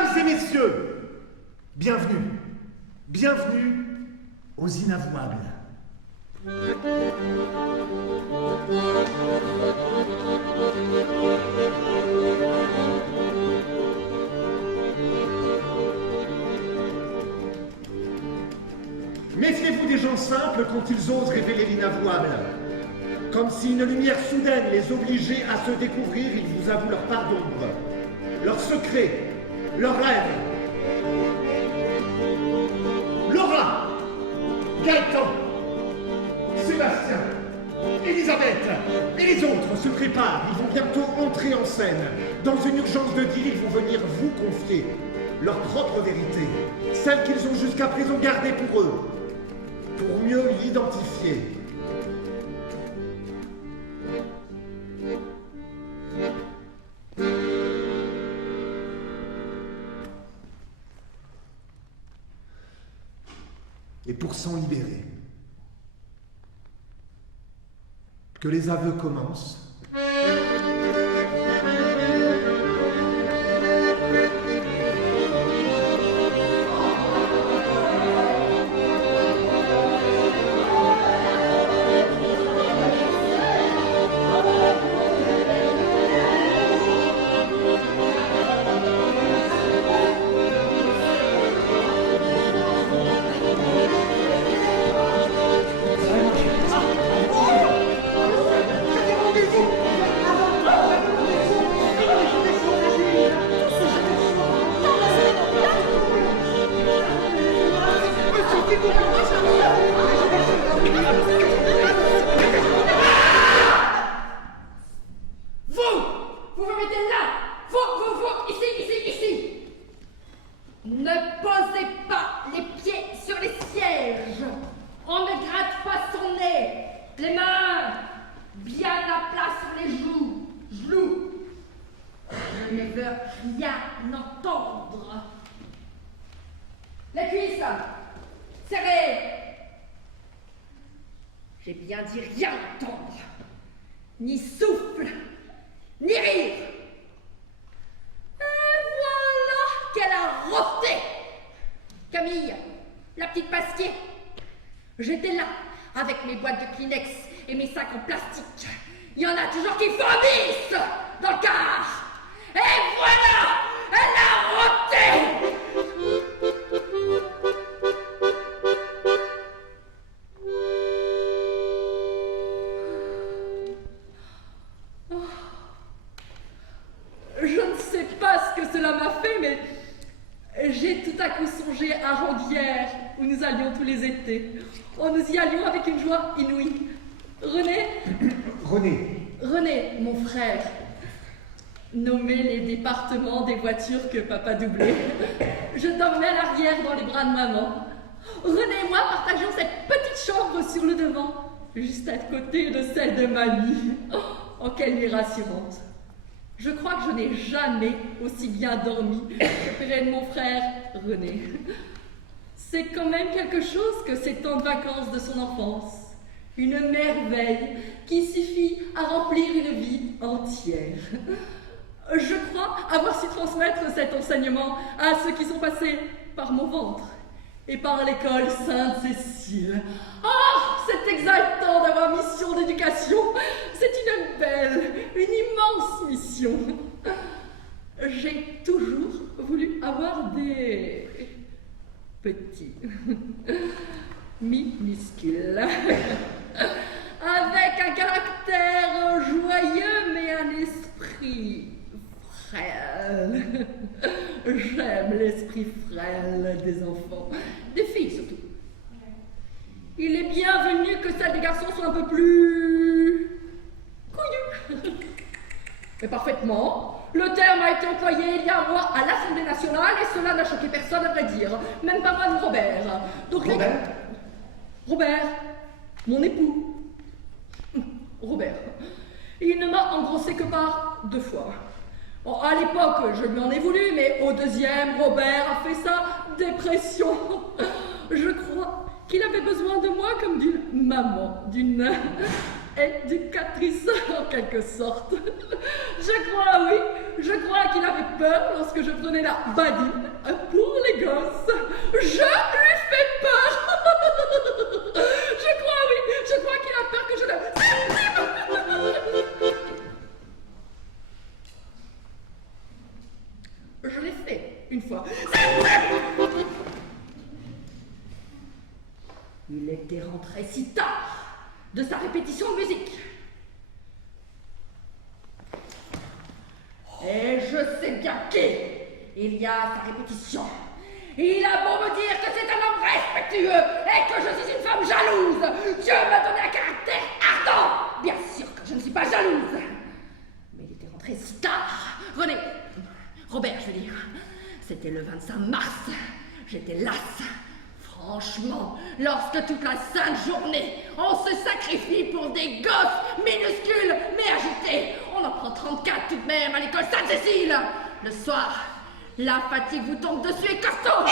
Mesdames et messieurs, bienvenue, bienvenue aux Inavouables. Méfiez-vous des gens simples quand ils osent révéler l'inavouable. Comme si une lumière soudaine les obligeait à se découvrir, ils vous avouent leur part d'ombre, leurs secrets, leurs rêves. Laura, Gaëtan, Sébastien, Elisabeth et les autres se préparent. Ils vont bientôt entrer en scène. Dans une urgence de dire, ils vont venir vous confier leur propre vérité, celle qu'ils ont jusqu'à présent gardée pour eux, pour mieux l'identifier. Et pour s'en libérer, que les aveux commencent. J'ai bien dit rien entendre, ni souffle, ni rire. Et voilà qu'elle a rôté. Camille, la petite pasquier, j'étais là avec mes boîtes de Kleenex et mes sacs en plastique. Il y en a toujours qui vomissent dans le car. Et voilà, elle a rôté. Je ne sais pas ce que cela m'a fait, mais j'ai tout à coup songé à Ranguière, où nous allions tous les étés. Oh, nous y allions avec une joie inouïe. René, mon frère, nommait les départements des voitures que papa doublait. Je dormais à l'arrière dans les bras de maman. René et moi partageons cette petite chambre sur le devant, juste à côté de celle de mamie. Oh, quelle nuit rassurante. Je crois que je n'ai jamais aussi bien dormi que près de mon frère René. C'est quand même quelque chose que ces temps de vacances de son enfance. Une merveille qui suffit à remplir une vie entière. Je crois avoir su transmettre cet enseignement à ceux qui sont passés par mon ventre et par l'école Sainte-Cécile. Ah, c'est exaltant d'avoir mission d'éducation. C'est une belle, une immense mission. J'ai toujours voulu avoir des petits, minuscules, avec un caractère joyeux mais un esprit frêle. J'aime l'esprit frêle des enfants, des filles surtout. Il est bienvenu que celle des garçons soit un peu plus couillu. Mais parfaitement. Le terme a été employé il y a un mois à l'Assemblée nationale et cela n'a choqué personne à vrai dire. Même pas moi ni Robert. Donc Robert, mon époux. Robert. Il ne m'a engrossé que par 2 fois. Bon, à l'époque, je lui en ai voulu, mais au deuxième, Robert a fait sa dépression. Je crois qu'il avait besoin de moi comme d'une maman, d'une éducatrice en quelque sorte. Je crois, oui, je crois qu'il avait peur lorsque je prenais la badine pour les gosses. Je lui fais peur. Je crois, oui, je crois qu'il a peur que je le... Je l'ai fait une fois. Il était rentré si tard de sa répétition de musique. Et je sais bien qu'il y a à sa répétition. Il a beau me dire que c'est un homme respectueux et que je suis une femme jalouse. Dieu m'a donné un caractère ardent. Bien sûr que je ne suis pas jalouse. Mais il était rentré si tard. René, Robert, je veux dire, c'était le 25 mars. J'étais lasse. Franchement, lorsque toute la sainte journée, on se sacrifie pour des gosses minuscules mais agités, on en prend 34 tout de même à l'école Sainte-Cécile. Le soir, la fatigue vous tombe dessus et costaud.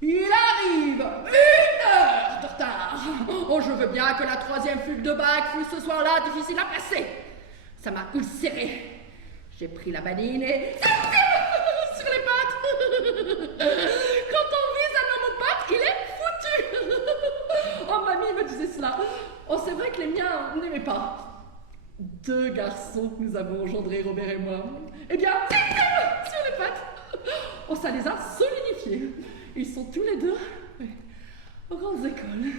Il arrive 1 heure de retard. Oh, je veux bien que la 3e fugue de bac fût ce soir-là difficile à passer. Ça m'a ulcéré. J'ai pris la badine et... sur les pattes. Quand on vise un homme aux pattes, il est foutu. Oh, mamie me disait cela. Oh, c'est vrai que les miens n'aimaient pas. 2 garçons que nous avons engendrés, Robert et moi. Eh bien, sur les pattes. Oh, ça les a solidifiés. Ils sont tous les 2 aux grandes écoles.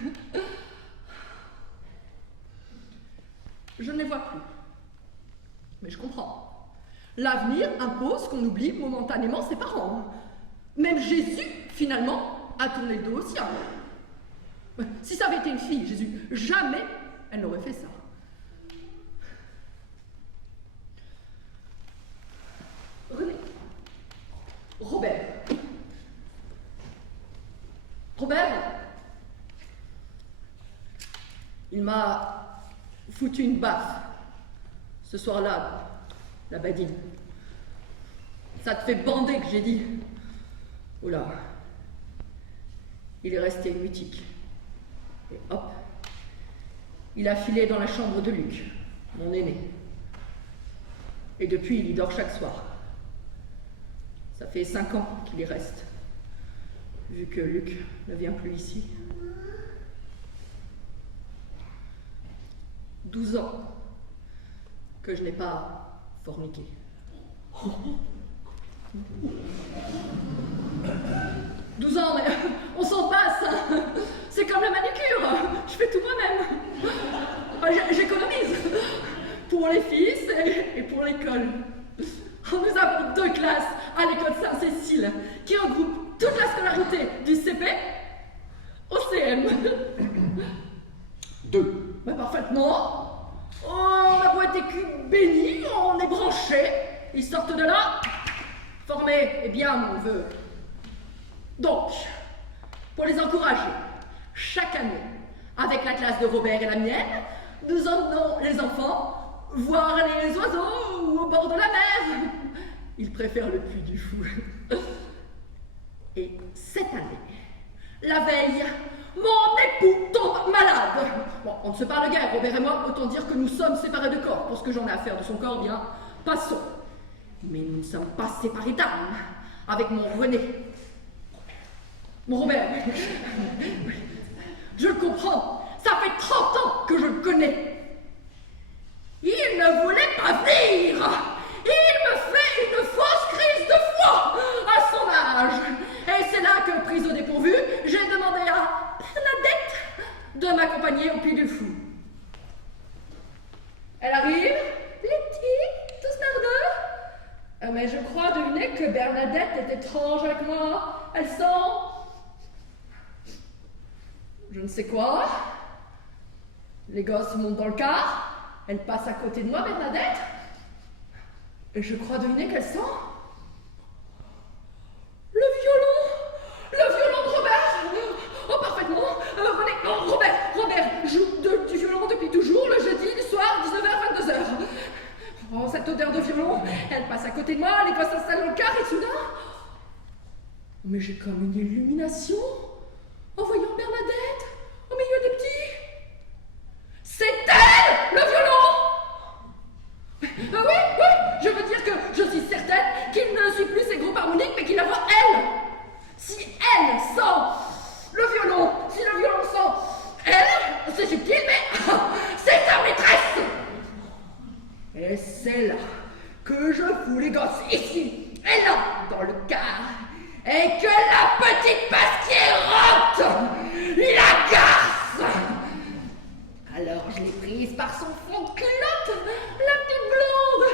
Je ne les vois plus. Mais je comprends. L'avenir impose qu'on oublie momentanément ses parents. Même Jésus, finalement, a tourné le dos au sien. Si ça avait été une fille, Jésus, jamais elle n'aurait fait ça. René. Robert. Robert. Il m'a foutu une baffe. Ce soir-là, la badine. Ça te fait bander que j'ai dit. Oula. Il est resté mutique. Et hop. Il a filé dans la chambre de Luc, mon aîné. Et depuis, il y dort chaque soir. Ça fait 5 ans qu'il y reste, vu que Luc ne vient plus ici. 12 ans que je n'ai pas forniqué. 12 ans, mais on s'en passe. C'est comme la manucure. Je fais tout moi-même. J'économise pour les fils et pour l'école. Nous avons 2 classes à l'école Sainte-Cécile qui regroupent toute la scolarité du CP au CM. 2. Mais parfaitement. On a beau être des culs bénis, on est branchés. Ils sortent de là, formés et bien mon neveu. Donc, pour les encourager, chaque année, avec la classe de Robert et la mienne, nous emmenons les enfants voir les oiseaux ou au bord de la mer. Ils préfèrent le Puy du Fou. Et cette année, la veille, mon époux tombe malade. Bon, on ne se parle guère, Robert et moi, autant dire que nous sommes séparés de corps. Pour ce que j'en ai à faire de son corps, bien, passons. Mais nous ne sommes pas séparés d'âme avec mon René. Mon Robert. Je le comprends. Ça fait 30 ans que je le connais. Il ne voulait pas venir. Il me fait une fausse crise de foi à son âge. Et c'est là que, prise au dépourvu, j'ai demandé à Bernadette de m'accompagner au Puy du Fou. Elle arrive, les petits, tous nardeux. Mais je crois deviner que Bernadette est étrange avec moi. Elle sent... je ne sais quoi. Les gosses montent dans le car. Elle passe à côté de moi, Bernadette. Et je crois deviner qu'elle sent... le violon de Robert. Oh, parfaitement. René, oh, Robert joue du violon depuis toujours, le jeudi, du soir, 19h, 22h. Oh, cette odeur de violon, elle passe à côté de moi, les gosses s'installent dans le car et soudain... mais j'ai comme une illumination en voyant Bernadette. milieu des petits. C'est elle, le violon. Oui, je veux dire que je suis certaine qu'il ne suit plus ses groupes harmoniques, mais qu'il la voit elle. Si elle sent le violon, si le violon sent elle, c'est subtil, mais c'est sa maîtresse. Et c'est là que je fous les gosses ici, et là, dans le car, et que la petite Pasquier rentre, la garce. Alors je l'ai prise par son fond de culotte, la petite blonde.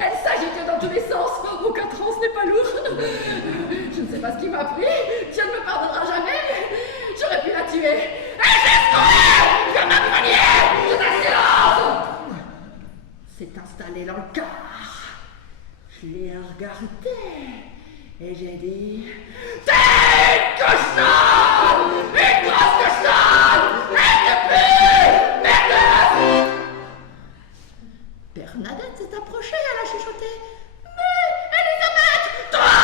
Elle s'agitait dans tous les sens. Aux 4 ans, ce n'est pas lourd. Je ne sais pas ce qui m'a pris. Dieu ne me pardonnera jamais, mais j'aurais pu la tuer. Elle s'est trouvée comme un poignet de silence. S'est installée dans le car. Je l'ai regardé et j'ai dit: t'es une cochonne! Une grosse cochonne! Elle te pue! Merdeuse! Bernadette s'est approchée, elle a chuchoté: mais Elisabeth, toi,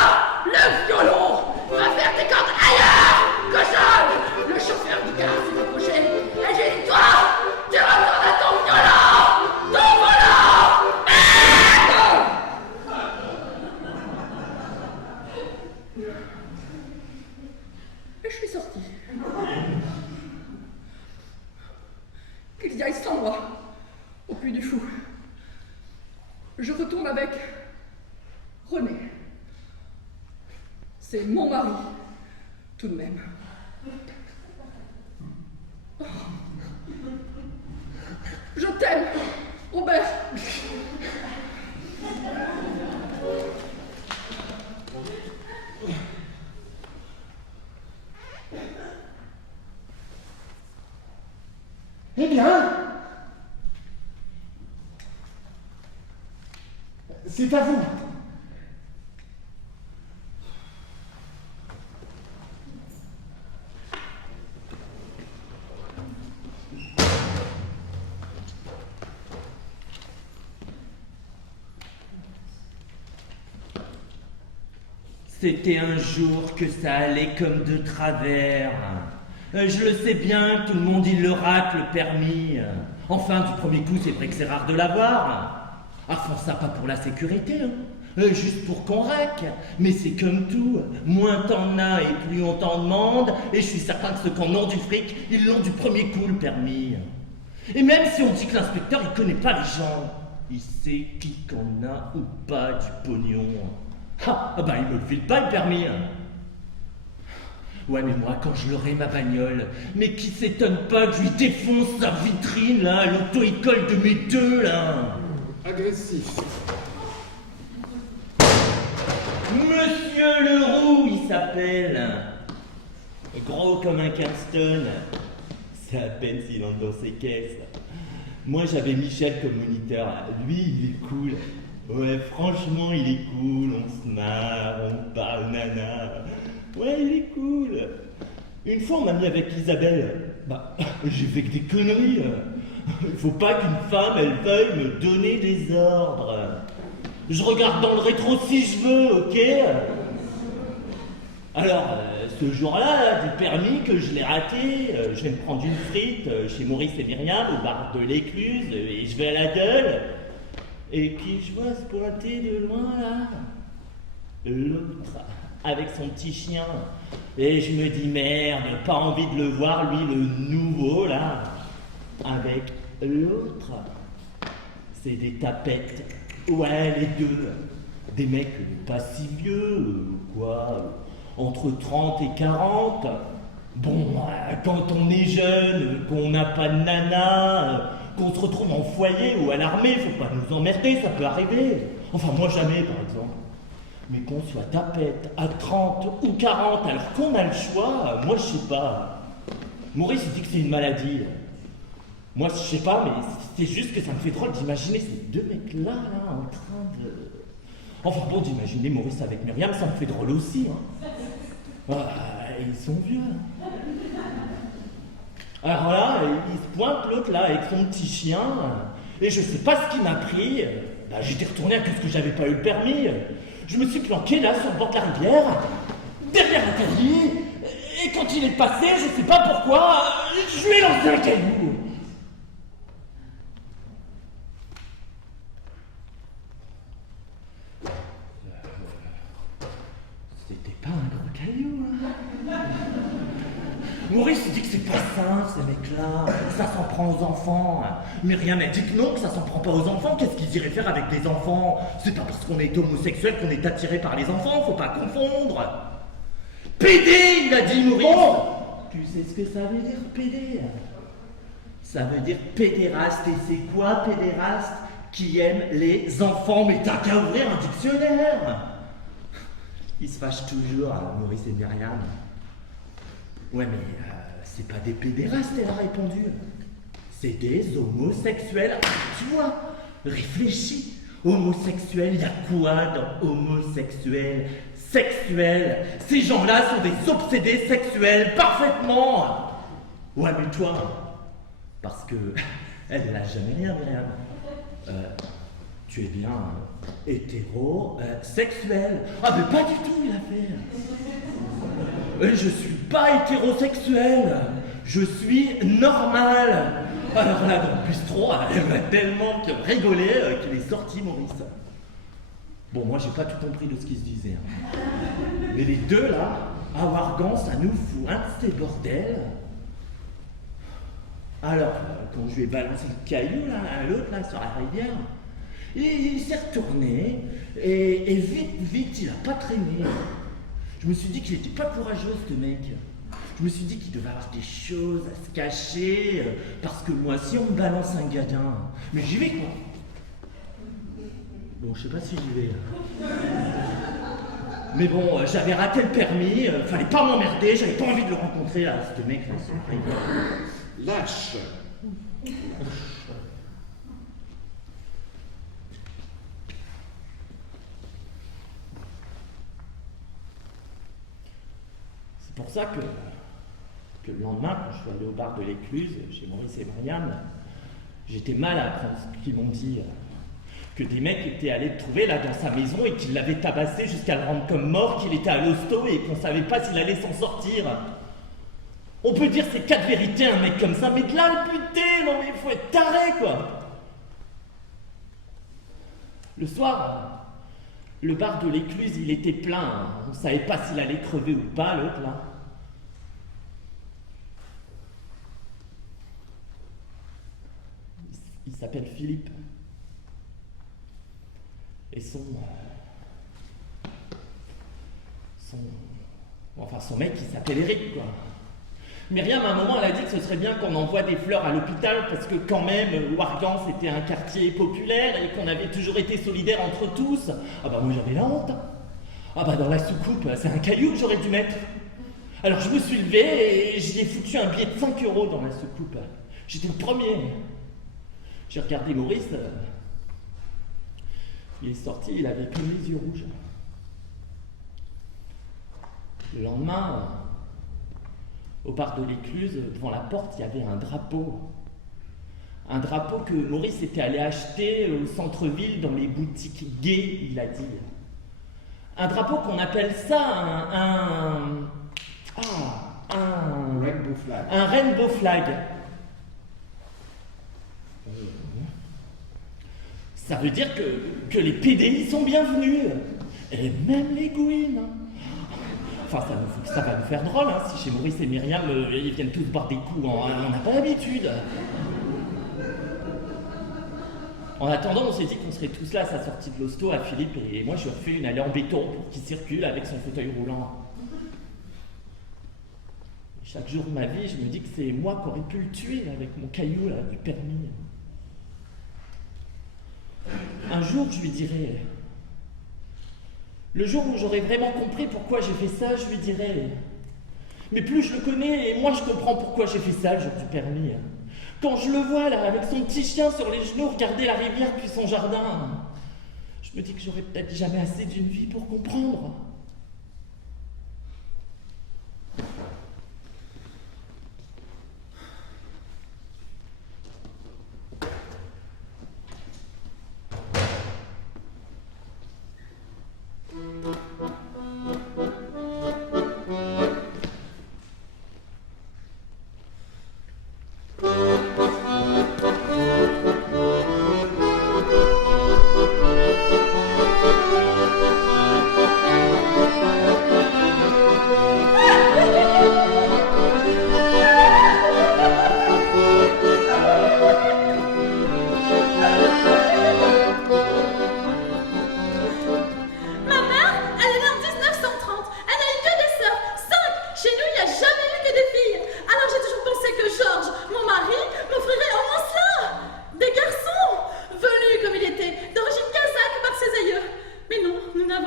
le violon, va faire tes cordes ailleurs, cochonne! Le chauffeur du car s'est approché et j'ai dit: toi, tu retournes à ton violon! Ton volant! Merde! Et je suis sortie. Qu'ils y aillent sans moi, au Puy du Fou. Je retourne avec René. C'est mon mari, tout de même. Oh. Je t'aime, Robert. Eh bien, c'est à vous. C'était un jour que ça allait comme de travers. Je le sais bien, tout le monde il le rate, le permis. Enfin, du premier coup, c'est vrai que c'est rare de l'avoir. Enfin, ça pas pour la sécurité, hein. Juste pour qu'on raque. Mais c'est comme tout, moins t'en as et plus on t'en demande. Et je suis certain que ceux qui en ont du fric, ils l'ont du premier coup, le permis. Et même si on dit que l'inspecteur, il connaît pas les gens, il sait qui qu'on a ou pas du pognon. Ah bah il me le file pas, le permis. Ouais, mais moi, quand je l'aurai ma bagnole, mais qui s'étonne pas que je lui défonce sa vitrine, là, l'auto-école de mes deux, là. Agressif. Monsieur Leroux, il s'appelle. Gros comme un Kingston. C'est à peine s'il entre dans ses caisses. Moi, j'avais Michel comme moniteur. Lui, il est cool. Ouais, franchement, il est cool. On se marre, on parle nana. Ouais, il est cool. Une fois, on m'a mis avec Isabelle. Bah, j'ai fait que des conneries. Il faut pas qu'une femme, elle veuille me donner des ordres. Je regarde dans le rétro si je veux, ok? Alors, ce jour-là, du permis que je l'ai raté, je vais me prendre une frite chez Maurice et Myriam au bar de l'Écluse et je vais à la gueule. Et qui je vois se pointer de loin là? L'autre, avec son petit chien. Et je me dis merde, pas envie de le voir, lui le nouveau là. Avec l'autre. C'est des tapettes. Ouais, les deux. Des mecs pas si vieux, quoi. Entre 30 et 40. Bon, quand on est jeune, qu'on n'a pas de nana, qu'on se retrouve en foyer ou à l'armée, faut pas nous emmerder, ça peut arriver. Enfin, moi jamais, par exemple. Mais qu'on soit tapette à 30 ou 40, alors qu'on a le choix, moi je sais pas. Maurice il dit que c'est une maladie. Moi je sais pas, mais c'est juste que ça me fait drôle d'imaginer ces deux mecs-là, là, en train de... Enfin bon, d'imaginer Maurice avec Myriam, ça me fait drôle aussi, hein. Ils sont vieux. Alors là, il se pointe l'autre là avec son petit chien, et je sais pas ce qui m'a pris. Bah, j'étais retourné à cause que j'avais pas eu le permis. Je me suis planqué là sur le bord de la rivière, derrière un taillis, Et quand il est passé, je sais pas pourquoi, je lui ai lancé un caillou. C'était pas un gros caillou, hein. Maurice dit que c'est pas sain, ces mecs-là, que ça s'en prend aux enfants. Myriam a dit que non, que ça s'en prend pas aux enfants. Qu'est-ce qu'ils iraient faire avec des enfants? C'est pas parce qu'on est homosexuel qu'on est attiré par les enfants, faut pas confondre. PD, il a dit Maurice. Bon. Tu sais ce que ça veut dire, PD? Ça veut dire pédéraste. Et c'est quoi, pédéraste? Qui aime les enfants. Mais t'as qu'à ouvrir un dictionnaire. Ils se fâchent toujours, Maurice et Myriam. Ouais, mais c'est pas des pédérastes, elle a répondu. C'est des homosexuels. Ah, tu vois, réfléchis. Homosexuel, il y a quoi dans homosexuel? Sexuel. Ces gens-là sont des obsédés sexuels, parfaitement. Ouais, mais toi, parce que elle n'a jamais rien, Myriam. Tu es bien hétérosexuel. Ah, mais pas du tout, il a fait. Je suis pas hétérosexuel, je suis normal. Alors là, dans le bistrot, elle a tellement rigolé qu'il est sorti, Maurice. Bon, moi, j'ai pas tout compris de ce qu'ils se disaient. Hein. Mais les deux, là, à Ouargan, ça nous fout un de ces bordels. Alors, quand je lui ai balancé le caillou, là, à l'autre, là, sur la rivière, il s'est retourné, et vite, il a pas traîné. Je me suis dit qu'il était pas courageux, ce mec. Je me suis dit qu'il devait avoir des choses à se cacher, parce que moi, si on me balance un gadin, mais j'y vais, quoi. Bon, je sais pas si j'y vais. Mais bon, j'avais raté le permis, fallait pas m'emmerder, j'avais pas envie de le rencontrer, là, ce mec, là, c'est Lâche. C'est pour ça que le lendemain, quand je suis allé au bar de l'Écluse, chez Maurice et Myriam, j'étais mal à apprendre ce qu'ils m'ont dit. Que des mecs étaient allés le trouver là dans sa maison et qu'ils l'avaient tabassé jusqu'à le rendre comme mort, qu'il était à l'hosto et qu'on savait pas s'il allait s'en sortir. On peut dire c'est 4 vérités un mec comme ça, mais de là le buter, non mais il faut être taré quoi. Le soir, le bar de l'Écluse il était plein, on savait pas s'il allait crever ou pas l'autre là. Il s'appelle Philippe. Et son mec, il s'appelle Eric, quoi. Myriam, à un moment, elle a dit que ce serait bien qu'on envoie des fleurs à l'hôpital parce que quand même, Ouargan, c'était un quartier populaire et qu'on avait toujours été solidaires entre tous. Ah bah moi, j'avais la honte. Ah bah dans la soucoupe, c'est un caillou que j'aurais dû mettre. Alors je me suis levé et j'y ai foutu un billet de 5 € dans la soucoupe. J'étais le premier. J'ai regardé Maurice. Il est sorti, il avait comme les yeux rouges. Le lendemain, au bar de l'Écluse, devant la porte, il y avait un drapeau. Un drapeau que Maurice était allé acheter au centre-ville dans les boutiques gays, il a dit. Un drapeau qu'on appelle ça un rainbow flag. Un rainbow flag. Ça veut dire que les PDI sont bienvenus. Et même les gouines. Enfin, ça va nous faire drôle, hein, si chez Maurice et Myriam, ils viennent tous boire des coups. On n'a pas l'habitude. En attendant, on s'est dit qu'on serait tous là à sa sortie de l'hosto à Philippe. Et moi, je lui ai refait une allée en béton pour qu'il circule avec son fauteuil roulant. Et chaque jour de ma vie, je me dis que c'est moi qui aurais pu le tuer avec mon caillou là, du permis. Un jour, je lui dirai, le jour où j'aurai vraiment compris pourquoi j'ai fait ça, je lui dirai, mais plus je le connais, et moi je comprends pourquoi j'ai fait ça le jour du permis. Quand je le vois là, avec son petit chien sur les genoux, regarder la rivière puis son jardin, je me dis que j'aurai peut-être jamais assez d'une vie pour comprendre.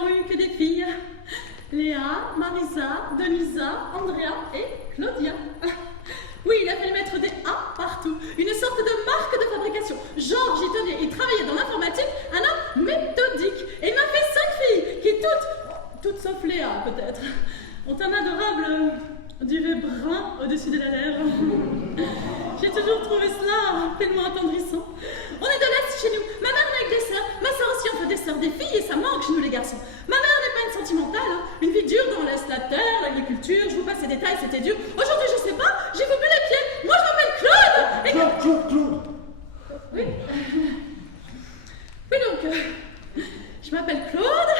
n'avons eu que des filles. Léa, Marisa, Denisa, Andrea et Claudia. Oui, il a fallu mettre des A partout. Une sorte de marque de fabrication. Georges y tenait, il travaillait dans l'informatique, un homme méthodique. Et il m'a fait 5 filles, qui toutes sauf Léa peut-être, ont un adorable duvet brun au-dessus de la lèvre. J'ai toujours trouvé cela tellement attendrissant. On est de l'Est chez nous. Ma mère n'a que des sœurs. Ma sœur aussi en fait des sœurs, des filles, et ça manque chez nous les garçons. Ma mère n'est pas une sentimentale, hein. Une vie dure dans l'Est, la terre, l'agriculture, je vous passe les détails, c'était dur. Aujourd'hui, je sais pas, j'ai foutu les pieds. Moi, je m'appelle Claude. Et... Claude. Oui. Oui, donc, je m'appelle Claude,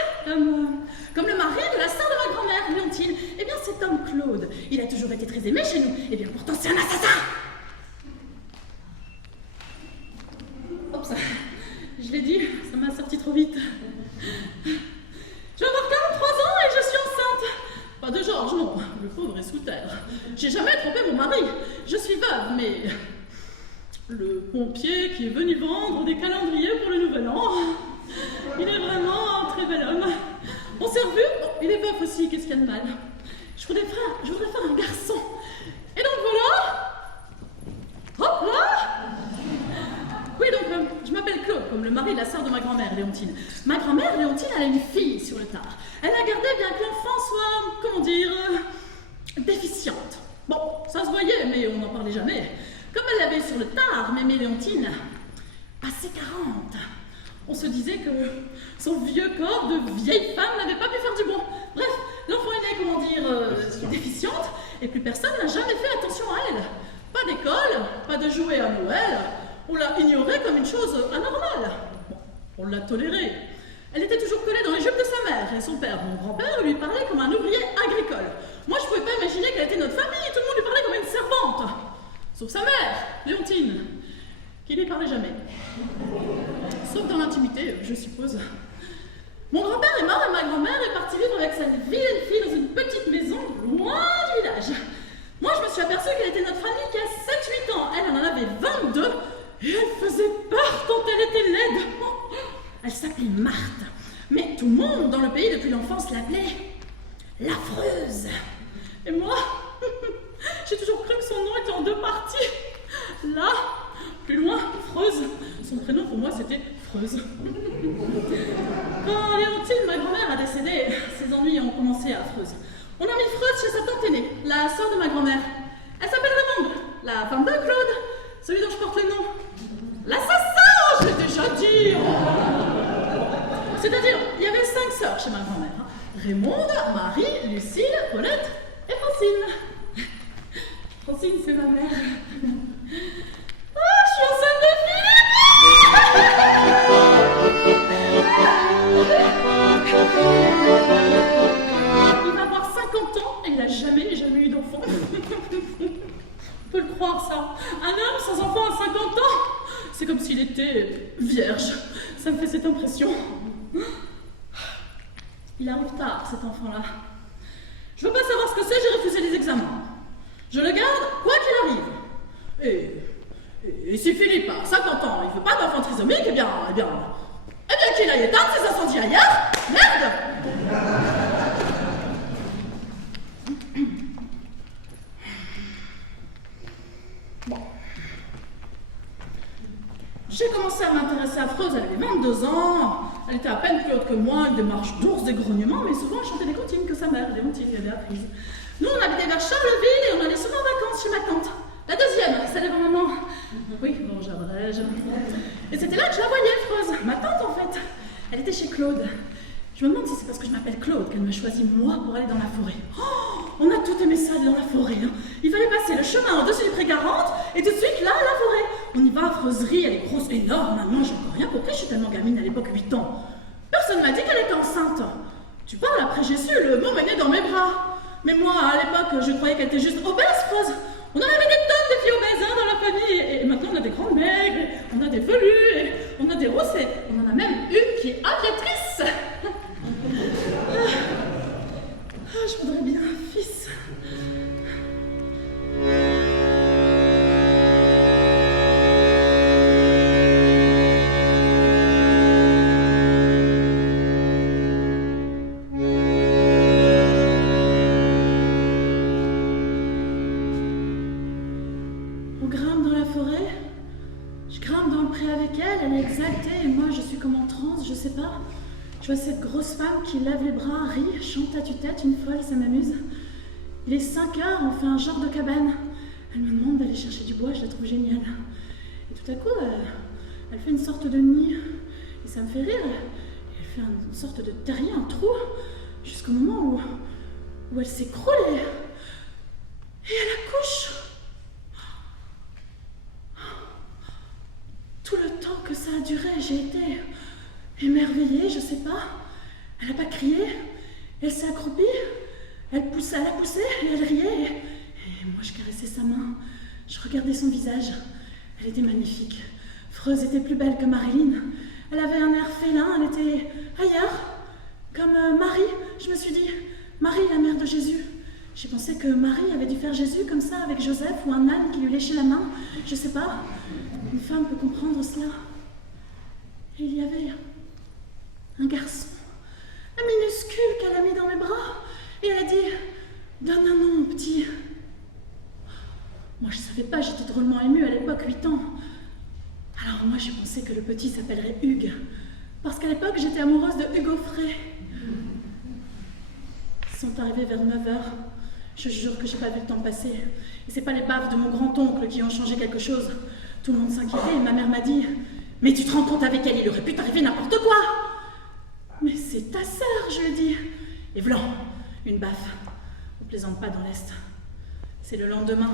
comme le mari de la sœur de ma grand-mère, Léontine. Eh bien, cet homme Claude, il a toujours été très aimé chez nous. Eh bien, pourtant, c'est un assassin. Oups, je l'ai dit, ça m'a sorti trop vite. Je vais avoir 43 ans et je suis enceinte. Pas de Georges, non, le pauvre est sous terre. J'ai jamais trompé mon mari. Je suis veuve, mais... Le pompier qui est venu vendre des calendriers pour le nouvel an, il est vraiment un très bel homme. On s'est revus, bon, il est veuf aussi, qu'est-ce qu'il y a de mal? Je voudrais faire un garçon. Et donc voilà. Hop là. Oui, donc je m'appelle Claude, comme le mari de la sœur de ma grand-mère, Léontine. Ma grand-mère, Léontine, elle a une fille sur le tard. Elle a gardé bien que l'enfant soit, comment dire, déficiente. Bon, ça se voyait, mais on n'en parlait jamais. Comme elle l'avait sur le tard, mémé Léontine, passé 40, on se disait que son vieux corps de vieille femme n'avait pas pu faire du bon. Bref, l'enfant est né, comment dire, déficiente, et plus personne n'a jamais fait attention à elle. Pas d'école, pas de jouets à Noël, on l'a ignorée comme une chose anormale. Bon, on l'a tolérée. Elle était toujours collée dans les jupes de sa mère, et son père, mon grand-père, lui parlait comme un ouvrier agricole. Moi, je pouvais pas imaginer qu'elle était notre famille, tout le monde lui parlait comme une servante. Sauf sa mère, Léontine, qui lui parlait jamais. Sauf dans l'intimité, je suppose. Mon grand-père est mort et ma grand-mère est partie vivre avec sa vilaine fille dans une petite maison loin du village. Moi, je me suis aperçue qu'elle était notre amie qui a 7-8 ans. Elle en avait 22 et elle faisait peur quand elle était laide. Elle s'appelait Marthe. Mais tout le monde dans le pays depuis l'enfance l'appelait l'affreuse. Et moi, j'ai toujours cru que son nom était en 2 parties. Là, plus loin, Freuse. Son prénom pour moi c'était Freuse. Quand Léontine, ma grand-mère, a décédé, ses ennuis ont commencé à Freuse. On a mis Freuse chez sa tante aînée, la sœur de ma grand-mère. Elle s'appelle Raymonde, la femme de Claude, celui dont je porte le nom. L'assassin, je l'ai déjà dit. C'est-à-dire, il y avait 5 sœurs chez ma grand-mère. Raymonde, Marie, Lucille, Paulette et Francine. Francine, c'est ma mère. Ah, je suis enceinte de Philippe. Il va avoir 50 ans et il n'a jamais eu d'enfant. On peut le croire, ça. Un homme sans enfant à 50 ans, c'est comme s'il était vierge. Ça me fait cette impression. Il arrive tard, cet enfant-là. Je veux pas savoir ce que c'est, j'ai refusé les examens. Je le garde, quoi qu'il arrive. Et si Philippe a 50 ans, il veut pas d'enfant trisomique, eh bien qu'il aille éteindre ses incendies ailleurs. Merde! Bon. J'ai commencé à m'intéresser à Freuse, elle avait 22 ans. Elle était à peine plus haute que moi, une démarche d'ours, des grognements, mais souvent elle chantait des comptines que sa mère, Léontine, lui avait apprises. Nous, on habitait vers Charleville et on allait souvent en vacances chez ma tante. La deuxième, celle de ma maman. Oui, bon, j'aimerais. Et c'était là que je la voyais, Freuse. Ma tante, en fait. Elle était chez Claude. Je me demande si c'est parce que je m'appelle Claude qu'elle m'a choisi, moi, pour aller dans la forêt. Oh, on a tout aimé ça, aller dans la forêt. Hein. Il fallait passer le chemin au-dessus du pré 40 et tout de suite, là, la forêt. On y va à Freuserie, elle est grosse, énorme. Maman, j'ai encore rien compris, je suis tellement gamine à l'époque, 8 ans. Personne m'a dit qu'elle était enceinte. Tu parles, après j'ai su, le mot venait dans mes bras. Mais moi, à l'époque, je croyais qu'elle était juste obèse, Freuse. On en avait des tonnes de filles obèses dans la famille. Et maintenant, on a des grands maigres, et on a des velus, et on a des rosses, et on en a même une qui est aviatrice. Je voudrais bien un fils. vois cette grosse femme qui lève les bras, rit, chante à tue-tête, une folle, ça m'amuse. Il est 5 heures, on fait un genre de cabane. Elle me demande d'aller chercher du bois, je la trouve géniale. Et tout à coup, elle fait une sorte de nid. Et ça me fait rire. Elle fait une sorte de terrier, un trou, jusqu'au moment où elle s'écroule et elle accouche. Tout le temps que ça a duré, j'ai été émerveillée, je sais pas. Elle n'a pas crié, elle s'est accroupie, elle a poussé et elle riait. Et moi, je caressais sa main, je regardais son visage. Elle était magnifique. Freuse était plus belle que Marilyn. Elle avait un air félin, elle était ailleurs. Comme Marie, je me suis dit, Marie, la mère de Jésus. J'ai pensé que Marie avait dû faire Jésus comme ça avec Joseph ou un âne qui lui léchait la main. Je sais pas, une femme peut comprendre cela. Et il y avait un garçon, un minuscule qu'elle a mis dans mes bras. Et elle a dit, donne un nom, petit. Moi, je savais pas, j'étais drôlement émue à l'époque, 8 ans. Alors moi, j'ai pensé que le petit s'appellerait Hugues. Parce qu'à l'époque, j'étais amoureuse de Hugo Frey. Ils sont arrivés vers 9h. Je jure que j'ai pas vu le temps passer. Et c'est pas les baves de mon grand-oncle qui ont changé quelque chose. Tout le monde s'inquiétait et ma mère m'a dit « Mais tu te rends compte avec elle, il aurait pu t'arriver n'importe quoi !» « Mais c'est ta sœur, je lui ai dit. » Et v'lan, une baffe. On plaisante pas dans l'Est. C'est le lendemain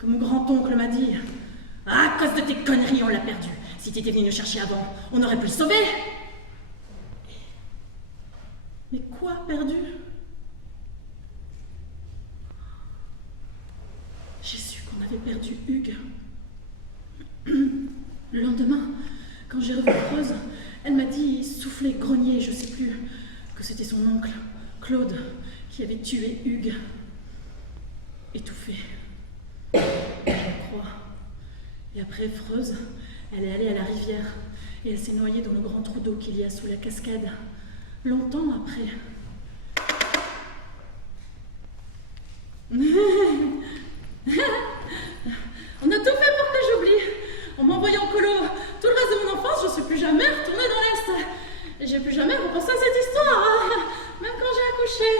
que mon grand-oncle m'a dit « À cause de tes conneries, on l'a perdu. Si t'étais venu nous chercher avant, on aurait pu le sauver. » Mais quoi, perdu? J'ai su qu'on avait perdu Hugues. Le lendemain, quand j'ai revu Creuse, elle m'a dit, soufflé, grogné, je sais plus, que c'était son oncle, Claude, qui avait tué Hugues. Étouffé. Je crois. Et après Freuse, elle est allée à la rivière et elle s'est noyée dans le grand trou d'eau qu'il y a sous la cascade. Longtemps après. On a tout fait pour que j'oublie. En m'envoyant en colo tout le reste de mon enfance, je ne suis plus jamais retournée dans l'Est. Et j'ai plus jamais repensé à cette histoire, même quand j'ai accouché.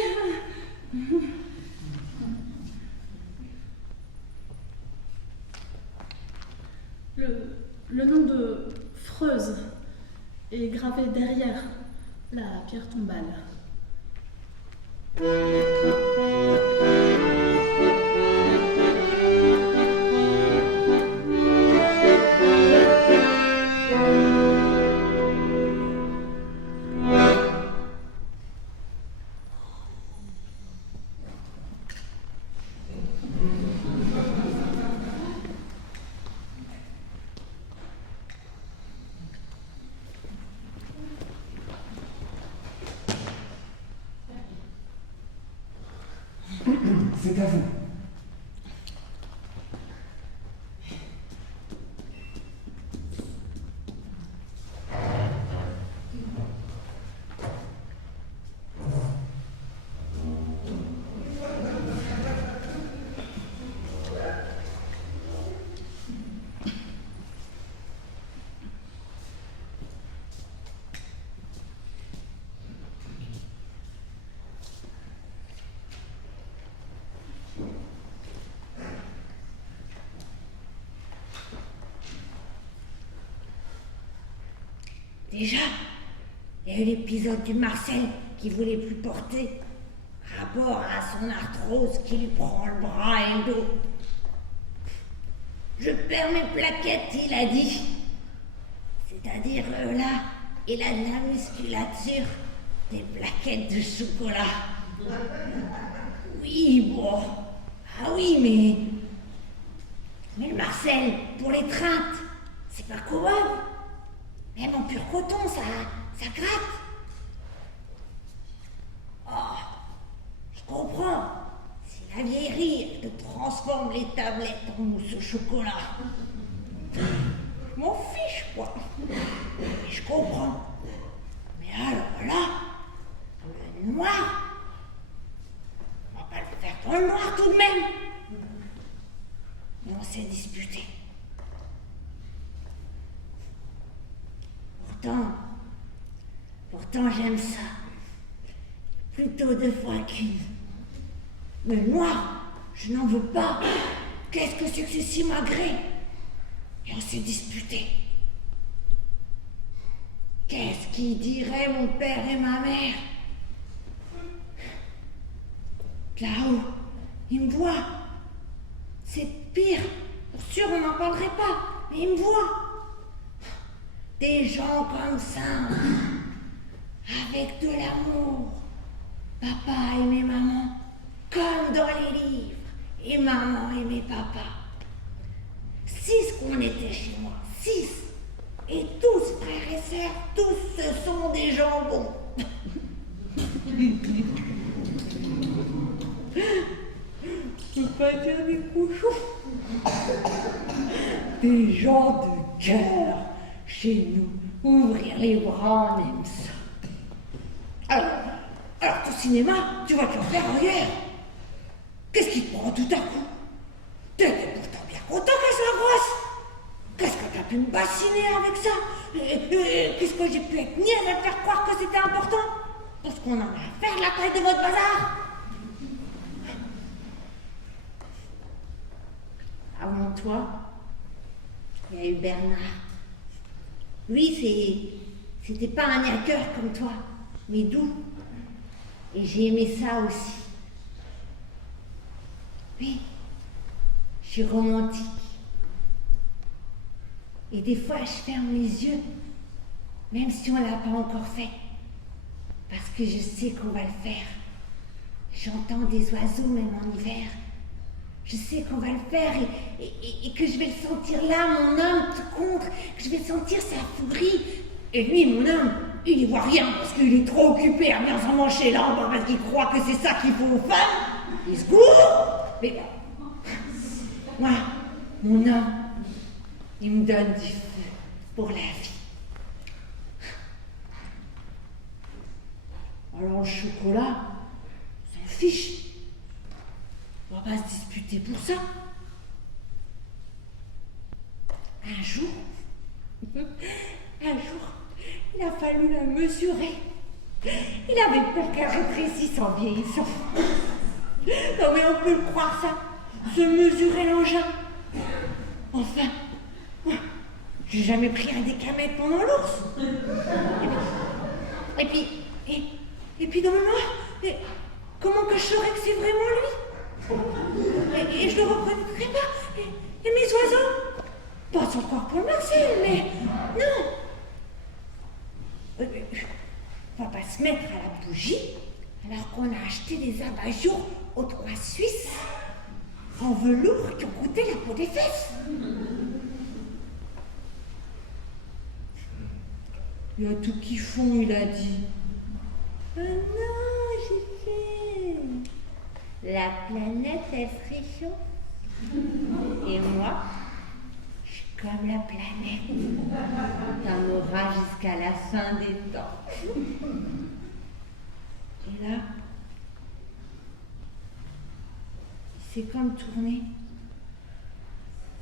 Le nom de Freuse est gravé derrière la pierre tombale. C'est à vous. Déjà, il y a eu l'épisode du Marcel qui voulait plus porter, rapport à son arthrose qui lui prend le bras et le dos. Je perds mes plaquettes, il a dit. C'est-à-dire là, il a de la musculature, des plaquettes de chocolat. Oui, bon. Ah oui, mais le Marcel, pour l'étreinte, c'est pas commode. Même en pur coton, ça gratte. Oh, je comprends. Si la vieillerie te transforme les tablettes en mousse au chocolat. Je m'en fiche, quoi. Mais je comprends. Mais alors là, le noir, on va pas le faire dans le noir tout de même. Mais on s'est disputé. Pourtant j'aime ça. Plutôt 2 fois qu'une. Mais moi, je n'en veux pas. Qu'est-ce que c'est que ce simagrée? Et on s'est disputé. Qu'est-ce qu'ils diraient mon père et ma mère? Là-haut, ils me voient. C'est pire. Pour sûr, on n'en parlerait pas. Mais ils me voient. Des gens comme ça, avec de l'amour. Papa aimait maman, comme dans les livres. Et maman aimait papa. 6 qu'on était chez moi. 6. Et tous, frères et sœurs, tous, ce sont des jambons. Je peux pas dire des cochons. Des gens de cœur. Chez nous, ouvrir les bras, on aime ça. Alors ton cinéma, tu vas te le faire ailleurs. Qu'est-ce qui te prend tout à coup? T'étais pourtant bien content qu'elle soit grosse. Qu'est-ce que t'as pu me bassiner avec ça? Qu'est-ce que j'ai pu être niaise à te faire croire que c'était important? Parce qu'on en a à faire de la taille de votre bazar. Avant toi, il y a eu Bernard. Lui, c'était pas un niaqueur comme toi, mais doux. Et j'ai aimé ça aussi. Oui, je suis romantique. Et des fois, je ferme les yeux, même si on ne l'a pas encore fait. Parce que je sais qu'on va le faire. J'entends des oiseaux même en hiver. Je sais qu'on va le faire et que je vais le sentir là, mon homme, tout contre, que je vais sentir sa fourie. Et lui, mon homme, il y voit rien parce qu'il est trop occupé à bien s'emmancher là parce qu'il croit que c'est ça qu'il faut aux femmes. Il se gourre. Mais moi, mon homme, il me donne du feu pour la vie. Alors le chocolat, on s'en fiche. On va pas se disputer pour ça. Un jour, il a fallu la mesurer. Il avait peur qu'elle rétrécisse en vieillissant. Non mais on peut le croire ça, se mesurer l'engin. Enfin, j'ai jamais pris un décamètre pendant l'ours. Et puis dans le noir, comment que je saurais que c'est vraiment lui? Et je le reconnaîtrais pas. Et mes oiseaux? Pas encore pour Marcel, mais non. On va pas se mettre à la bougie alors qu'on a acheté des abat-jours aux 3 Suisses en velours qui ont coûté la peau des fesses. Il y a tout qui fond, il a dit. Oh non, j'ai fait. La planète, elle se réchauffe. Et moi, je suis comme la planète. T'en auras jusqu'à la fin des temps. Et là, c'est comme tourner.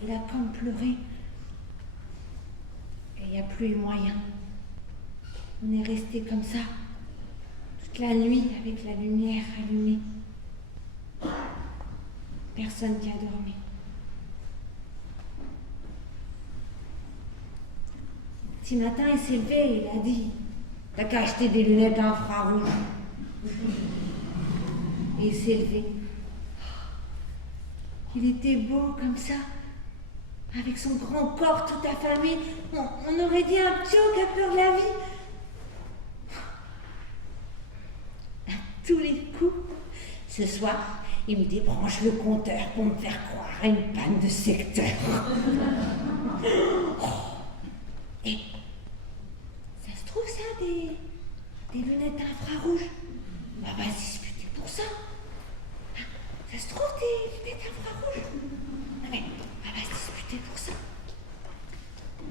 Il a comme pleuré. Et il n'y a plus les moyens. On est resté comme ça, toute la nuit avec la lumière allumée. Personne qui a dormi. Petit matin, il s'est levé et il a dit « T'as qu'à acheter des lunettes infrarouges. » Et il s'est levé. Il était beau comme ça, avec son grand corps tout affamé. On aurait dit un ptio qui a peur de la vie. À tous les coups, ce soir, il me débranche le compteur pour me faire croire à une panne de secteur. Et ça se trouve ça, des lunettes infrarouges? On va pas se disputer pour ça. Ça se trouve des lunettes infrarouges? Non mais on va pas se disputer pour ça.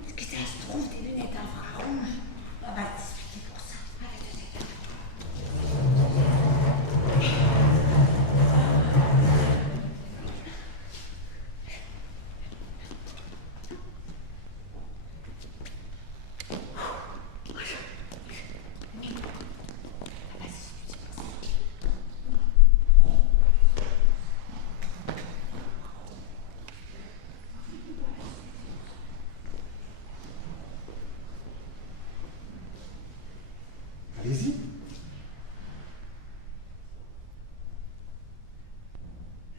Est-ce que ça se trouve des lunettes infrarouges? On va pas se disputer pour ça.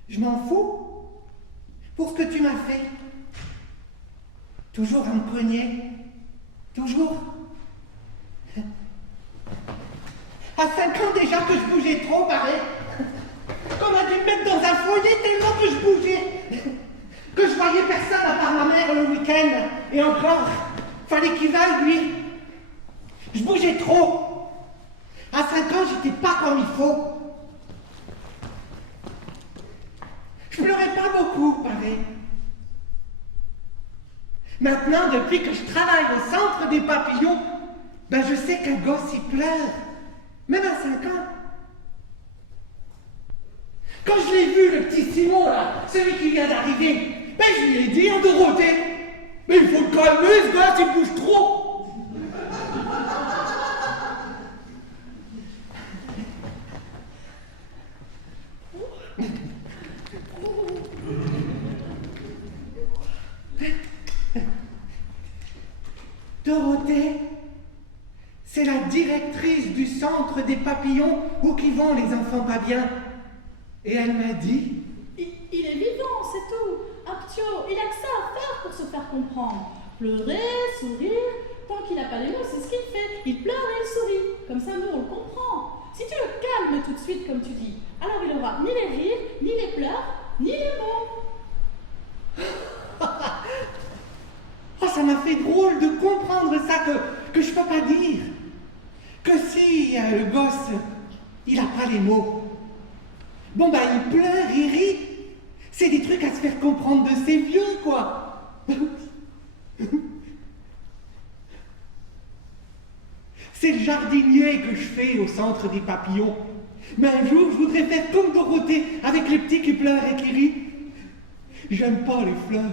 Je m'en fous. Pour ce que tu m'as fait. Toujours à me cogner. Toujours. À 5 ans déjà que je bougeais trop, pareil. Qu'on a dû me mettre dans un foyer tellement que je bougeais. Que je voyais personne à part ma mère le week-end. Et encore, fallait qu'il vaille, lui. Je bougeais trop. À 5 ans, j'étais pas comme il faut. Je pleurais pas beaucoup, pareil. Maintenant, depuis que je travaille au centre des papillons, ben je sais qu'un gosse, il pleure. Même à 5 ans. Quand je l'ai vu, le petit Simon, là, celui qui vient d'arriver, ben je lui ai dit à Dorothée, mais il faut le calmer, ce gosse, il bouge trop. Dorothée, c'est la directrice du centre des papillons où qui vont les enfants pas bien. Et elle m'a dit... Il est vivant, c'est tout. Artio, il a que ça à faire pour se faire comprendre. Pleurer, sourire, tant qu'il n'a pas les mots, c'est ce qu'il fait. Il pleure et il sourit. Comme ça, nous, on le comprend. Si tu le calmes tout de suite, comme tu dis, alors il n'aura ni les rires, ni les pleurs, ni les mots. Oh, ça m'a fait drôle de comprendre ça que je peux pas dire. Que si le gosse, il a pas les mots. Bon, bah, il pleure, il rit. C'est des trucs à se faire comprendre de ses vieux, quoi. C'est le jardinier que je fais au centre des papillons. Mais un jour, je voudrais faire comme Dorothée, avec les petits qui pleurent et qui rient. J'aime pas les fleurs.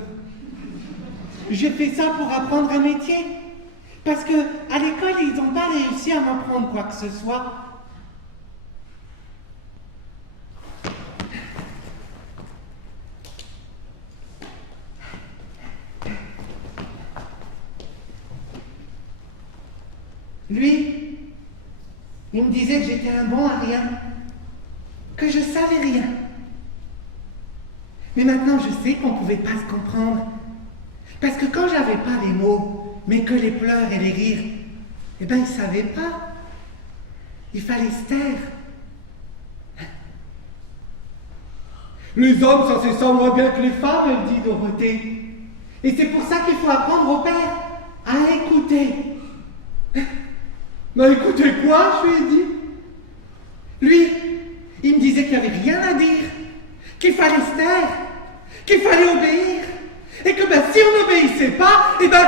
J'ai fait ça pour apprendre un métier. Parce que à l'école, ils n'ont pas réussi à m'apprendre quoi que ce soit. Lui, il me disait que j'étais un bon à rien, que je savais rien. Mais maintenant, je sais qu'on ne pouvait pas se comprendre. Parce que quand j'avais pas les mots, mais que les pleurs et les rires, eh ben, il savait pas. Il fallait se taire. Les hommes, ça c'est ça moins bien que les femmes, elle dit Dorothée. Et c'est pour ça qu'il faut apprendre au père à écouter. Mais écoutez quoi, je lui ai dit. Lui, il me disait qu'il n'y avait rien à dire, qu'il fallait se taire, qu'il fallait obéir, et que ben, si on n'obéissait pas, et ben...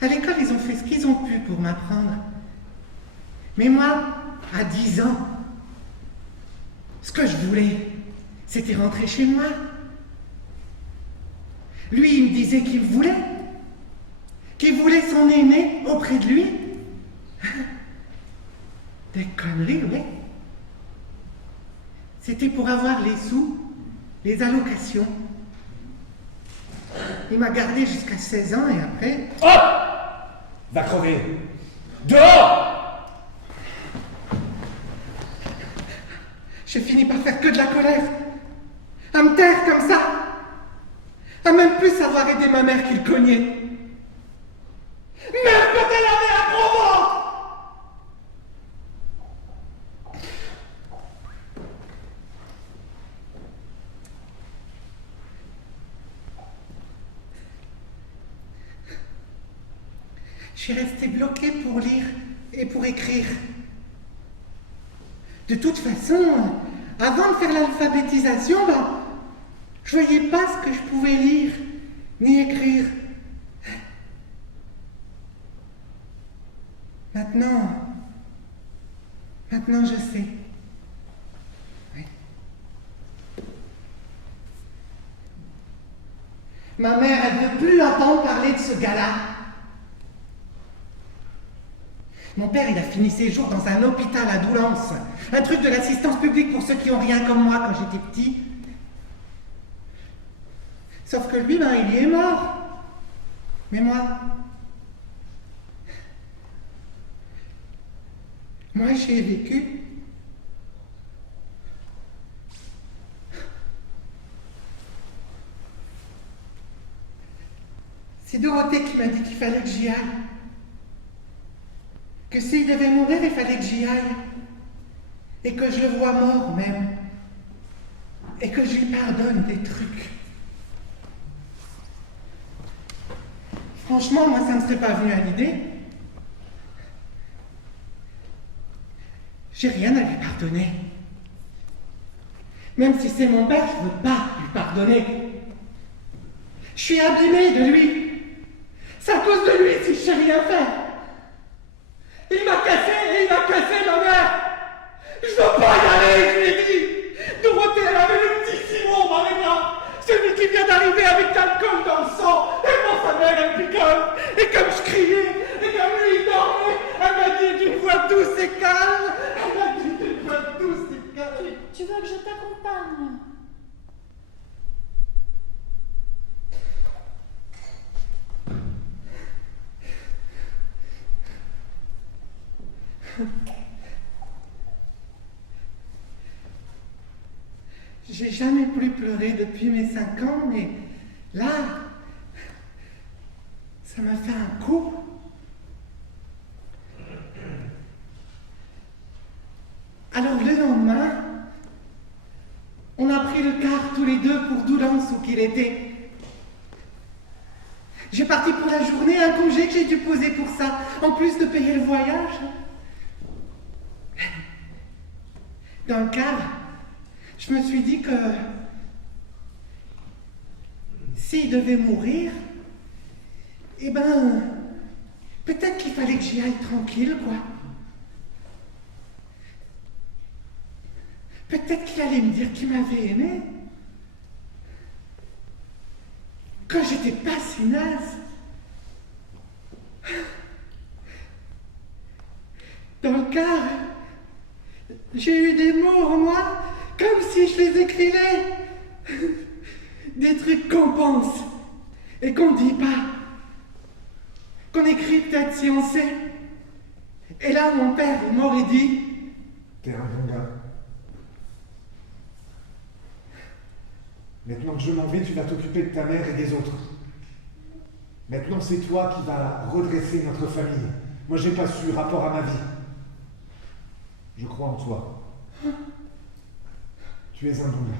À l'école, ils ont fait ce qu'ils ont pu pour m'apprendre. Mais moi, à 10 ans, ce que je voulais, c'était rentrer chez moi. Lui, il me disait qu'il voulait son aîné auprès de lui. Des conneries, oui. C'était pour avoir les sous, les allocations. Il m'a gardé jusqu'à 16 ans et après... Hop! Va crever! Dehors! J'ai fini par faire que de la colère. À me taire comme ça. À même plus savoir aider ma mère qui le cognait. Mère, quand elle avait un gros ventre! Je suis restée bloquée pour lire et pour écrire. De toute façon, avant de faire l'alphabétisation, ben, je voyais pas ce que je pouvais lire ni écrire. Maintenant je sais. Oui. Ma mère, elle ne veut plus entendre parler de ce gars-là. Mon père, il a fini ses jours dans un hôpital à Doullens. Un truc de l'assistance publique pour ceux qui ont rien comme moi quand j'étais petit. Sauf que lui, ben, il y est mort. Mais moi j'ai vécu. C'est Dorothée qui m'a dit qu'il fallait que j'y aille. Que s'il devait mourir, il fallait que j'y aille. Et que je le vois mort même. Et que je lui pardonne des trucs. Franchement, moi, ça ne me serait pas venu à l'idée. J'ai rien à lui pardonner. Même si c'est mon père, je ne veux pas lui pardonner. Je suis abîmée de lui. C'est à cause de lui si je sais rien faire. Il m'a cassé ma mère. Je veux pas y aller, je l'ai dit. Dorothée, elle avait le petit Simon dans les bras. Celui qui vient d'arriver avec l'alcool dans le sang. Et moi, sa mère, elle picole. Et comme je criais, et comme lui, il dormait, elle m'a dit d'une voix douce et calme. Elle m'a dit d'une voix douce et calme. Tu veux que je t'accompagne? J'ai jamais plus pleuré depuis mes 5 ans, mais là, ça m'a fait un coup. Alors le lendemain, on a pris le car tous les deux pour Doullens où qu'il était. J'ai parti pour la journée, un congé que j'ai dû poser pour ça, en plus de payer le voyage. Dans le car, je me suis dit que s'il devait mourir, eh ben, peut-être qu'il fallait que j'y aille tranquille, quoi. Peut-être qu'il allait me dire qu'il m'avait aimé. Quand j'étais pas si naze. Dans le car, j'ai eu des mots en moi, comme si je les écrivais. Des trucs qu'on pense et qu'on dit pas. Qu'on écrit peut-être si on sait. Et là, mon père m'aurait dit: T'es un bon gars. Maintenant que je m'en vais, tu vas t'occuper de ta mère et des autres. Maintenant, c'est toi qui vas redresser notre famille. Moi, j'ai pas su rapport à ma vie. Je crois en toi. Tu es un bon gars.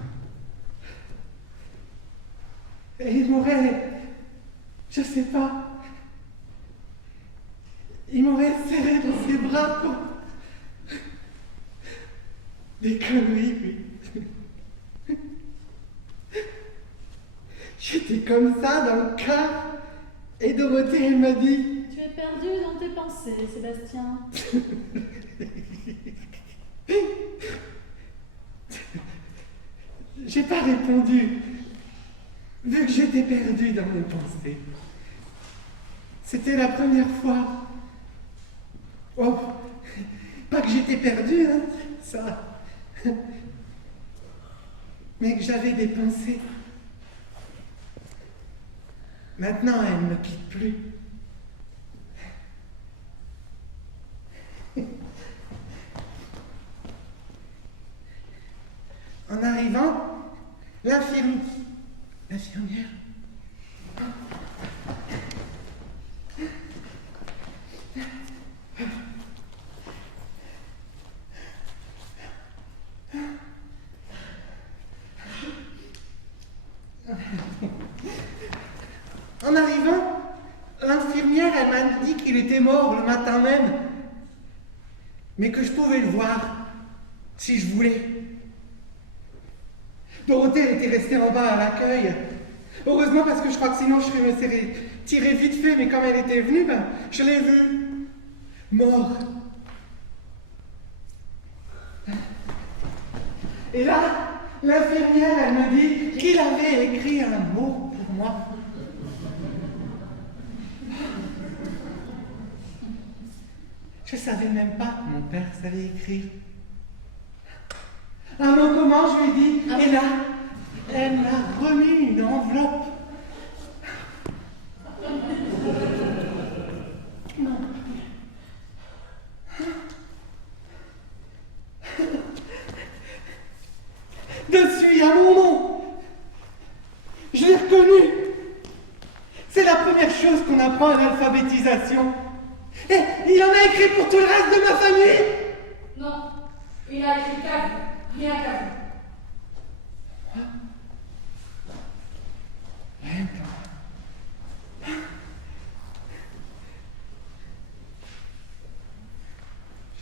Et il m'aurait, je sais pas, il m'aurait serré dans ses bras, quoi. Des conneries, oui. J'étais comme ça dans le car, et Dorothée, elle m'a dit: Tu es perdu dans tes pensées, Sébastien. J'ai pas répondu, vu que j'étais perdu dans mes pensées. C'était la première fois. Oh, pas que j'étais perdu, hein, ça. Mais que j'avais des pensées. Maintenant, elle ne me quitte plus. En arrivant, l'infirmière. En arrivant, l'infirmière, elle m'a dit qu'il était mort le matin même, mais que je pouvais le voir si je voulais. Dorothée, elle était restée en bas à l'accueil. Heureusement, parce que je crois que sinon je serais me tiré vite fait, mais comme elle était venue, ben, je l'ai vu. Mort. Et là, l'infirmière, elle me dit qu'il avait écrit un mot pour moi. Je savais même pas que mon père savait écrire. Un mot comment, je lui ai dit, et là, elle m'a remis une enveloppe. première chose qu'on apprend à l'alphabétisation. Et il en a écrit pour tout le reste de ma famille. Non, il a écrit qu'à vous, rien qu'à vous.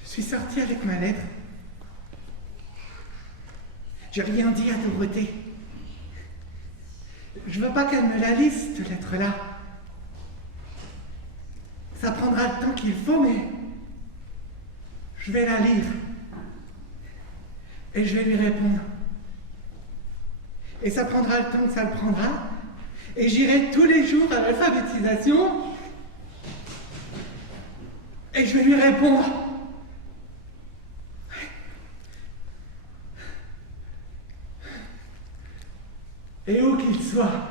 Je suis sorti avec ma lettre. J'ai rien dit à Dorothée. Je veux pas qu'elle me la lise, cette lettre-là. Ça prendra le temps qu'il faut, mais je vais la lire. Et je vais lui répondre. Et ça prendra le temps que ça le prendra. Et j'irai tous les jours à l'alphabétisation. Et je vais lui répondre. Et où qu'il soit,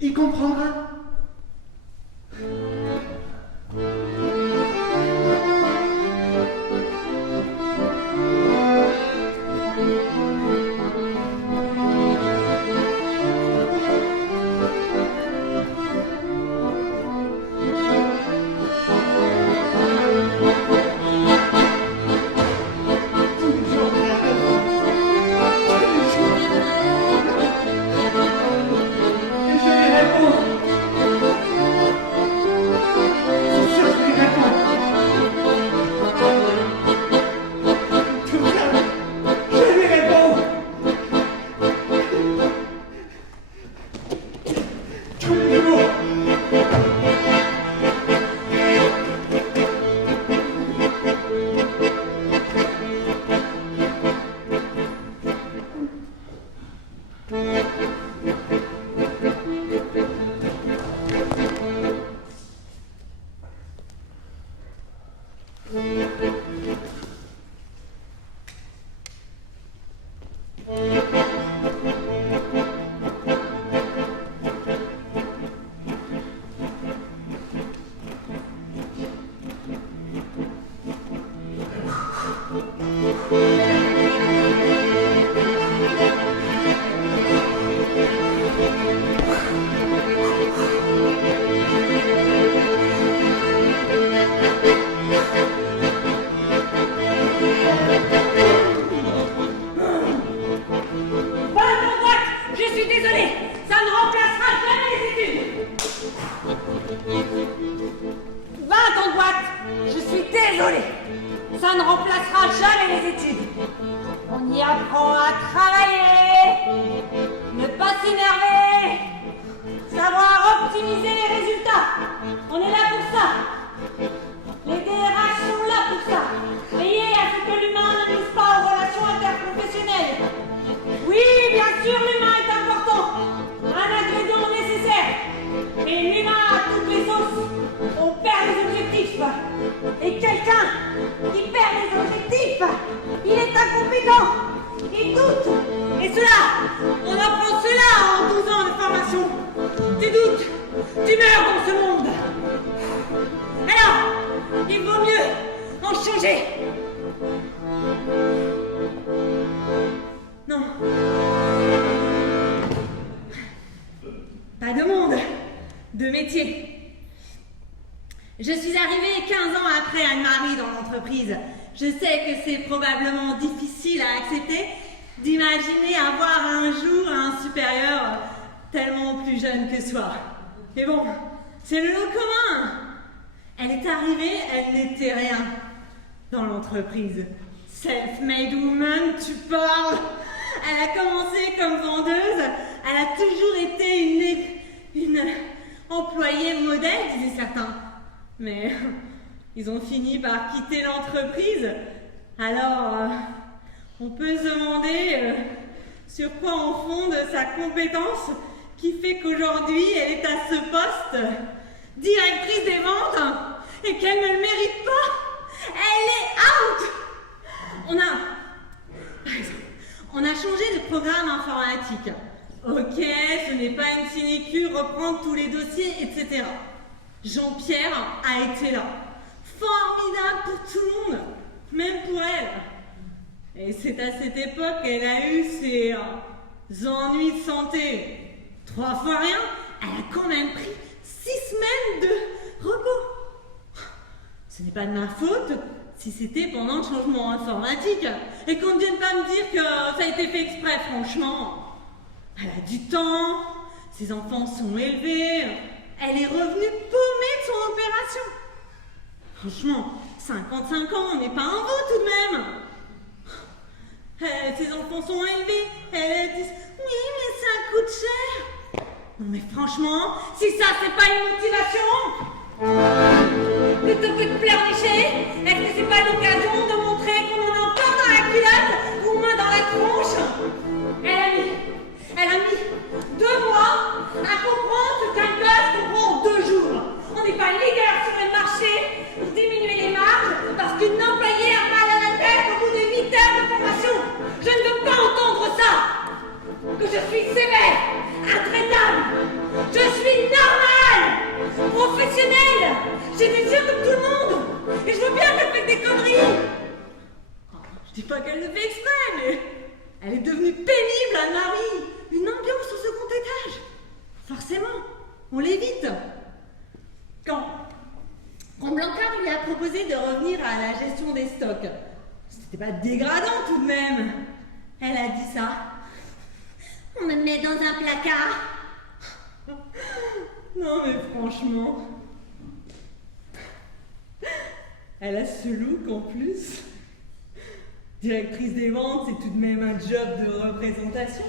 il comprendra. Ça ne remplacera jamais les études. On y apprend à travailler, ne pas s'énerver, savoir optimiser les résultats. On est là pour ça. Les DRH sont là pour ça. Veiller à ce que l'humain ne nuise pas aux relations interprofessionnelles. Oui, bien sûr, l'humain est important. Un ingrédient nécessaire. Et l'humain a toutes les sauces. On perd les objectifs. Et quelqu'un qui perd les objectifs, il est incompétent. Il doute. Et cela, on apprend cela en 12 ans de formation. Tu doutes, tu meurs dans ce monde. Alors, il vaut mieux en changer. Non. Pas de monde, de métier. Je suis arrivée 15 ans après Anne-Marie dans l'entreprise. Je sais que c'est probablement difficile à accepter d'imaginer avoir un jour un supérieur tellement plus jeune que soi. Mais bon, c'est le lot commun. Elle est arrivée, elle n'était rien dans l'entreprise. Self-made woman, tu parles. Elle a commencé comme vendeuse. Elle a toujours été une employée modèle, disaient certains. Mais ils ont fini par quitter l'entreprise. Alors, on peut se demander sur quoi on fonde sa compétence qui fait qu'aujourd'hui, elle est à ce poste, directrice des ventes, et qu'elle ne le mérite pas. Elle est out. On a changé de programme informatique. Ok, ce n'est pas une sinécure, reprendre tous les dossiers, etc. Jean-Pierre a été là. Formidable pour tout le monde, même pour elle. Et c'est à cette époque qu'elle a eu ses ennuis de santé. 3 fois rien, elle a quand même pris 6 semaines de repos. Ce n'est pas de ma faute si c'était pendant le changement informatique. Et qu'on ne vienne pas me dire que ça a été fait exprès, franchement. Elle a du temps, ses enfants sont élevés, elle est revenue paumée de son opération. Franchement, 55 ans, on n'est pas un veau tout de même. Ses enfants sont élevés, elle dit oui, mais ça coûte cher. Non mais franchement, si ça c'est pas une motivation, plutôt que de pleurnicher, est-ce que c'est pas l'occasion de montrer qu'on en a encore dans la culotte ou au moins dans la tronche? Elle a mis 2 mois à comprendre ce qu'un gosse comprend en 2 jours. On n'est pas légal sur le marché pour diminuer les marges parce qu'une employée a mal à la tête au bout de 8 heures de formation. Je ne veux pas entendre ça. Que je suis sévère, intraitable. Je suis normale, professionnelle. J'ai des yeux comme tout le monde. Et je vois bien qu'elle fait des conneries. Je dis pas qu'elle le fait exprès, mais elle est devenue pénible, Anne-Marie. Une ambiance au second étage. Forcément, on l'évite. Quand Blancard lui a proposé de revenir à la gestion des stocks, c'était pas dégradant tout de même. Elle a dit ça. On me met dans un placard. Non mais franchement, elle a ce look en plus. Directrice des ventes, c'est tout de même un job de représentation.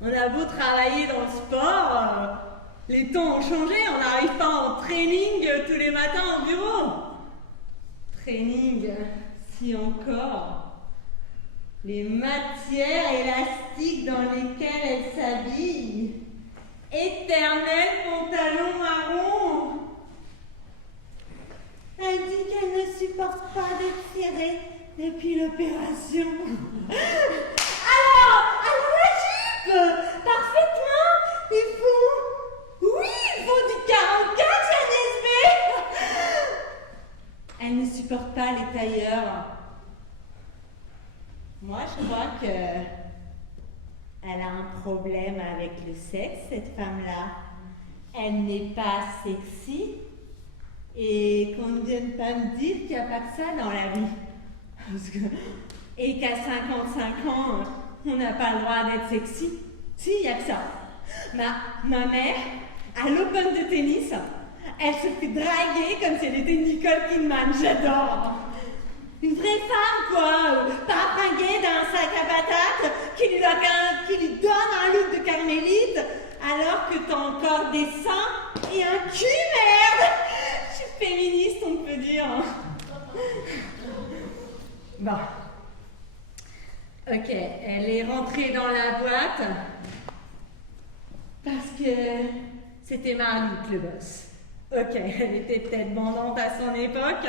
On a beau travailler dans le sport, les temps ont changé, on n'arrive pas en training tous les matins au bureau. Training, si encore. Les matières élastiques dans lesquelles elle s'habille. Éternel pantalon marron. Elle dit qu'elle ne supporte pas d'être tirée depuis l'opération. Alors la jupe, parfaitement, il faut du 44, NSB. Elle ne supporte pas les tailleurs. Moi, je crois que elle a un problème avec le sexe, cette femme-là. Elle n'est pas sexy. Et qu'on ne vienne pas me dire qu'il n'y a pas que ça dans la vie. Et qu'à 55 ans, on n'a pas le droit d'être sexy. Si, il n'y a que ça. Ma mère, à l'Open de tennis, elle se fait draguer comme si elle était Nicole Kidman. J'adore. Une vraie femme, quoi. Pas fringuée d'un sac à patates qui lui donne un look de carmélite alors que t'as encore des seins et un cul, merde. Je suis féministe, on peut dire. Bon. Ok, elle est rentrée dans la boîte parce que c'était Marlique le boss. Ok, elle était peut-être bandante à son époque,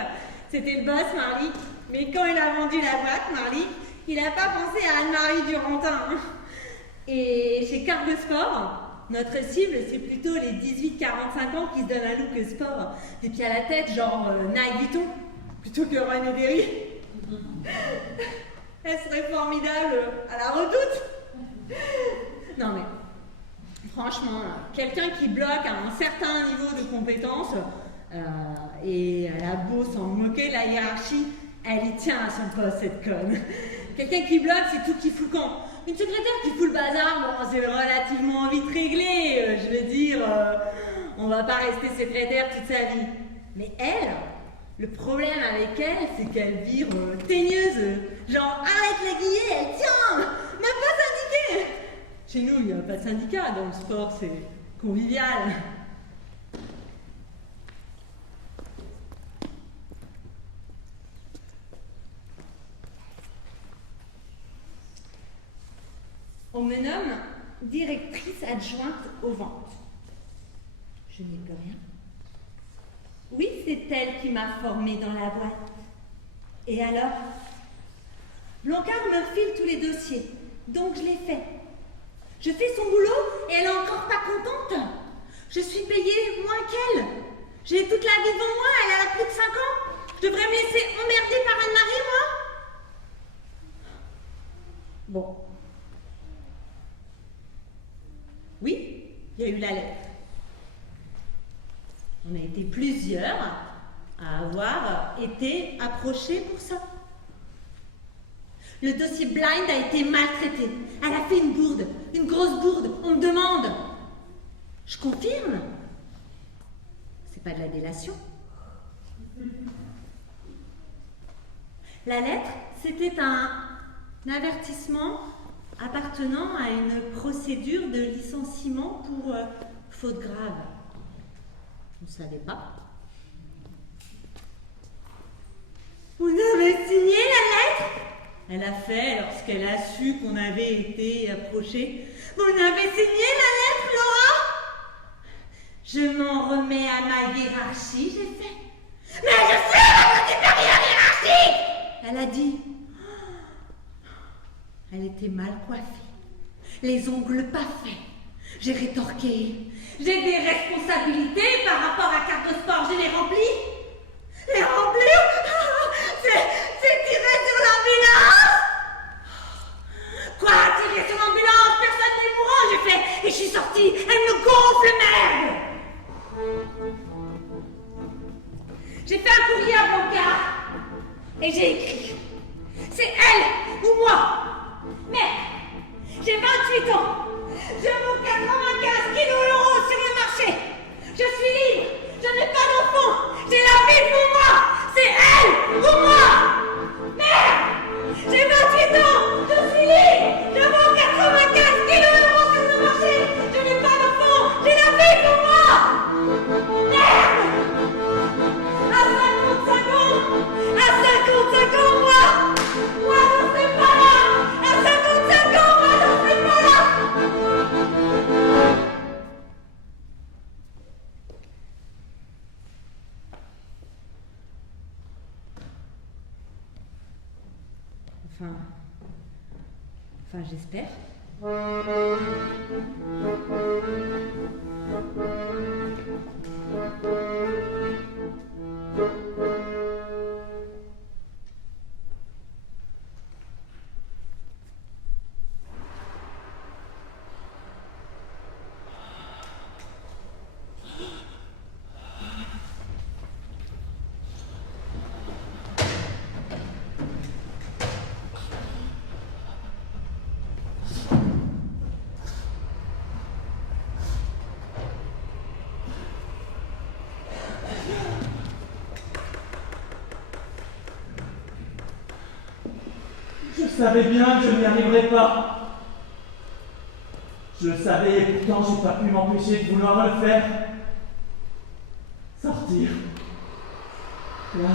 c'était le boss Marlique, mais quand il a vendu la boîte, Marlique, il n'a pas pensé à Anne-Marie Durantin. Et chez Cargo Sport, notre cible, c'est plutôt les 18-45 ans qui se donnent un look sport, des pieds à la tête, genre Nike Vuitton, plutôt que René Derry. Elle serait formidable à la Redoute. Non mais, franchement, quelqu'un qui bloque à un certain niveau de compétence, et elle a beau s'en moquer de la hiérarchie, elle y tient à son poste, cette conne. Quelqu'un qui bloque, c'est tout qui fout le camp. Une secrétaire qui fout le bazar, bon, c'est relativement vite réglé. Je veux dire, on va pas rester secrétaire toute sa vie. Mais elle, le problème avec elle, c'est qu'elle vire teigneuse. Genre, arrête la guillée, elle tient, même pas syndiquée. Chez nous, il n'y a pas de syndicat, dans le sport, c'est convivial. On me nomme directrice adjointe aux ventes. Je n'y peux rien. Oui, c'est elle qui m'a formée dans la boîte. Et alors? Blancard me file tous les dossiers, donc je les fais. Je fais son boulot et elle est encore pas contente. Je suis payée moins qu'elle. J'ai toute la vie devant moi, elle a plus de 5 ans. Je devrais me laisser emmerder par Anne-Marie, moi? Bon. Oui, il y a eu la lettre. On a été plusieurs à avoir été approchés pour ça. Le dossier Blind a été maltraité. Elle a fait une bourde, une grosse bourde. On me demande. Je confirme. C'est pas de la délation. La lettre, c'était un avertissement appartenant à une procédure de licenciement pour faute grave. On ne savait pas. Vous avez signé la lettre? Elle a fait lorsqu'elle a su qu'on avait été approchés. Vous avez signé la lettre, Laura? Je m'en remets à ma hiérarchie, j'ai fait. Mais je suis votre supérieure hiérarchique! Elle a dit. Elle était mal coiffée, les ongles pas faits. J'ai rétorqué. J'ai des responsabilités par rapport à carte de sport, je les remplis. Les remplir? C'est tirer sur l'ambulance? Quoi, tirer sur l'ambulance? Personne n'est mourant, j'ai fait. Et je suis sortie, elle me gonfle, merde! J'ai fait un courrier à Blanca et j'ai écrit. C'est elle ou moi. Merde, j'ai 28 ans. Je vaux 95 kg sur le marché. Je suis libre. Je n'ai pas d'enfant. J'ai la vie pour moi. C'est elle ou moi. Merde, j'ai 28 ans. Je suis libre. Je vaux 95 kg sur le marché. Je n'ai pas d'enfant. J'ai la vie pour moi. Merde. À 55 ans, moi, je serai pas là. À 55 ans, moi, je serai pas là. Enfin, j'espère. Je savais bien que je n'y arriverais pas. Je le savais et pourtant j'ai pas pu m'empêcher de vouloir le faire. Sortir. Là.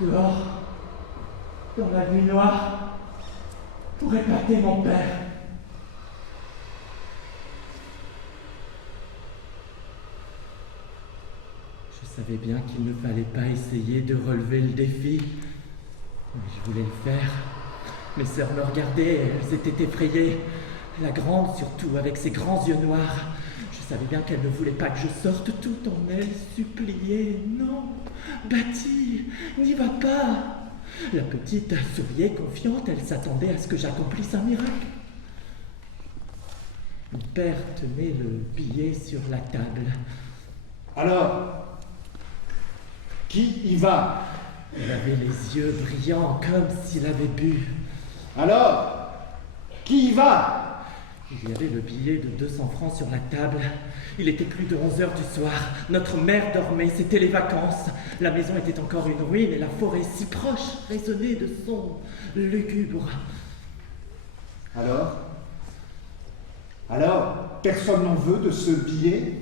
Dehors. Dans la nuit noire. Pour épater mon père. Je savais bien qu'il ne fallait pas essayer de relever le défi. Mais je voulais le faire. Mes sœurs me regardaient, elles étaient effrayées. La grande surtout, avec ses grands yeux noirs. Je savais bien qu'elle ne voulait pas que je sorte, tout en elle suppliait. Non, Bati, n'y va pas. La petite souriait confiante, elle s'attendait à ce que j'accomplisse un miracle. Mon père tenait le billet sur la table. Alors, qui y va? Il avait les yeux brillants comme s'il avait bu. Alors, qui y va? Il y avait le billet de 200 francs sur la table. Il était plus de 11 heures du soir. Notre mère dormait, c'était les vacances. La maison était encore une ruine et la forêt si proche résonnait de sons lugubres. Alors, personne n'en veut de ce billet?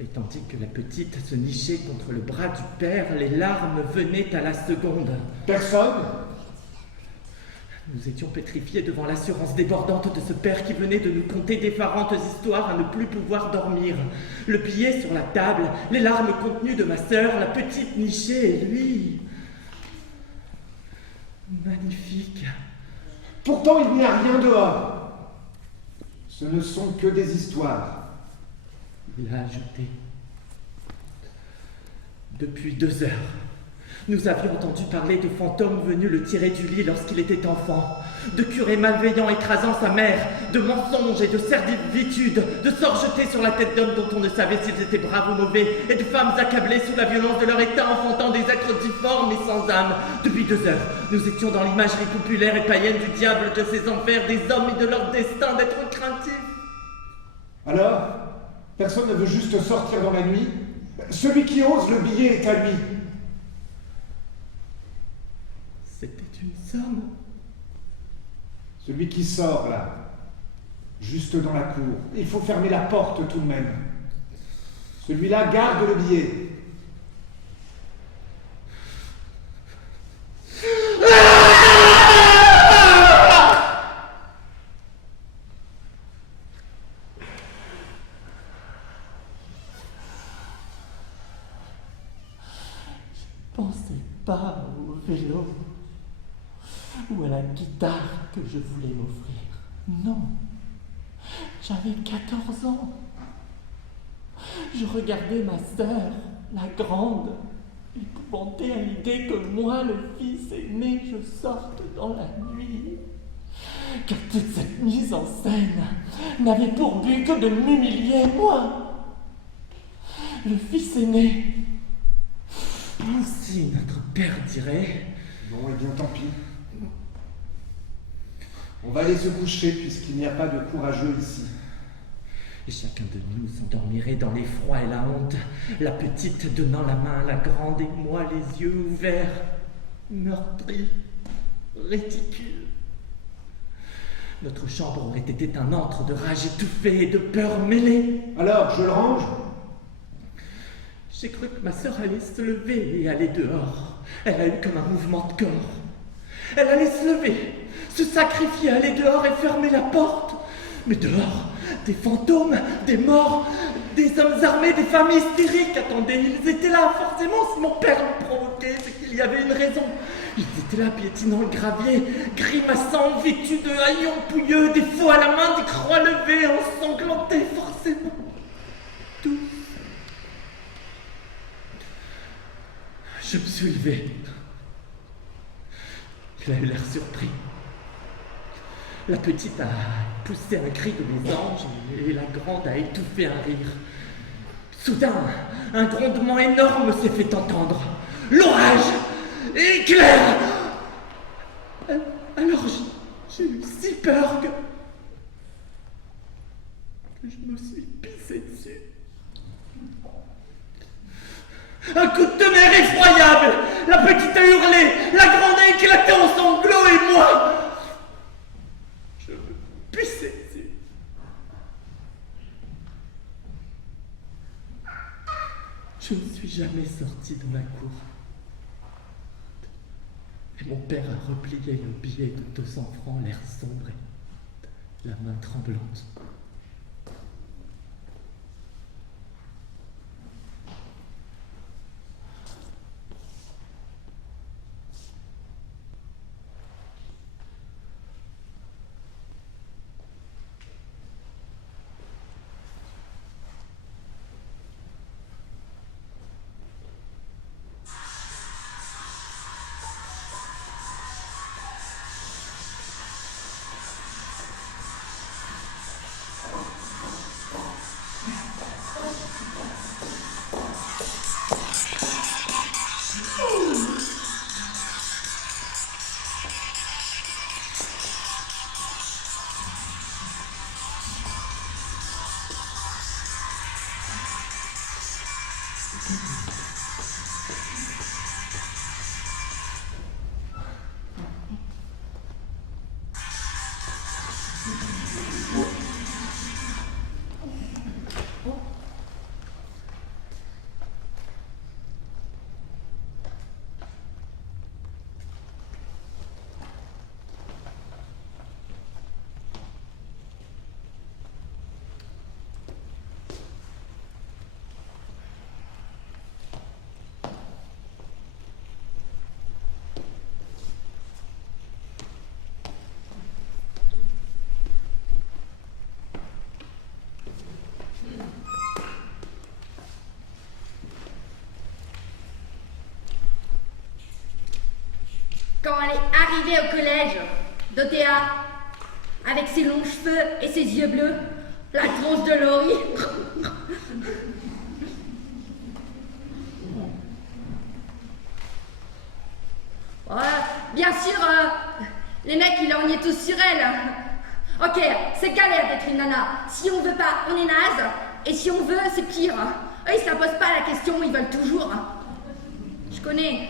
Et tandis que la petite se nichait contre le bras du père, les larmes venaient à la seconde. Personne? Nous étions pétrifiés devant l'assurance débordante de ce père qui venait de nous conter d'effarantes histoires à ne plus pouvoir dormir. Le billet sur la table, les larmes contenues de ma sœur, la petite nichée et lui... Magnifique. Pourtant, il n'y a rien dehors. Ce ne sont que des histoires. Il a ajouté. Depuis 2 heures, Nous avions entendu parler de fantômes venus le tirer du lit lorsqu'il était enfant, de curés malveillants écrasant sa mère, de mensonges et de servitude, de sorts jetés sur la tête d'hommes dont on ne savait s'ils étaient braves ou mauvais, et de femmes accablées sous la violence de leur état, enfantant des êtres difformes et sans âme. Depuis 2 heures, nous étions dans l'imagerie populaire et païenne du diable, de ses enfers, des hommes et de leur destin d'être craintifs. Alors, personne ne veut juste sortir dans la nuit? Celui qui ose, le billet est à lui. C'était une somme. Celui qui sort, là, juste dans la cour. Il faut fermer la porte tout de même. Celui-là garde le billet. Je pensais pas au vélo ou à la guitare que je voulais m'offrir. Non, j'avais 14 ans. Je regardais ma sœur, la grande, épouvantée à l'idée que moi, le fils aîné, je sorte dans la nuit. Car toute cette mise en scène n'avait pour but que de m'humilier, moi, le fils aîné. Ainsi, notre père dirait... Bon, eh bien, tant pis. On va aller se coucher puisqu'il n'y a pas de courageux ici. Et chacun de nous s'endormirait dans l'effroi et la honte, la petite donnant la main à la grande et moi les yeux ouverts, meurtris, ridicules. Notre chambre aurait été un antre de rage étouffée et de peur mêlée. Alors, je le range? J'ai cru que ma sœur allait se lever et aller dehors. Elle a eu comme un mouvement de corps. Elle allait se lever, se sacrifier, aller dehors et fermer la porte. Mais dehors, des fantômes, des morts, des hommes armés, des femmes hystériques attendaient. Ils étaient là, forcément, si mon père me provoquait, c'est qu'il y avait une raison. Ils étaient là, piétinant le gravier, grimaçant, vêtus de haillons pouilleux, des faux à la main, des croix levées, ensanglantés, forcément. Tous. Je me suis levé. Il a eu l'air surpris. La petite a poussé un cri de mésange et la grande a étouffé un rire. Soudain, un grondement énorme s'est fait entendre. L'orage éclair. Alors j'ai eu si peur que je me suis pissé dessus. Un coup de tonnerre effroyable. La petite a hurlé, la grande a éclaté en sanglots et moi... je me pissais dessus. Je ne suis jamais sorti dans la cour. Et mon père a replié le billet de 200 francs, l'air sombre et la main tremblante. Arrivée au collège, Dorothea, avec ses longs cheveux et ses yeux bleus, la tronche de Laurie. Voilà. Bien sûr, les mecs, ils lorgnaient tous sur elle. Ok, c'est galère d'être une nana. Si on veut pas, on est naze. Et si on veut, c'est pire. Eux, ils se la posent pas la question, ils veulent toujours. Je connais.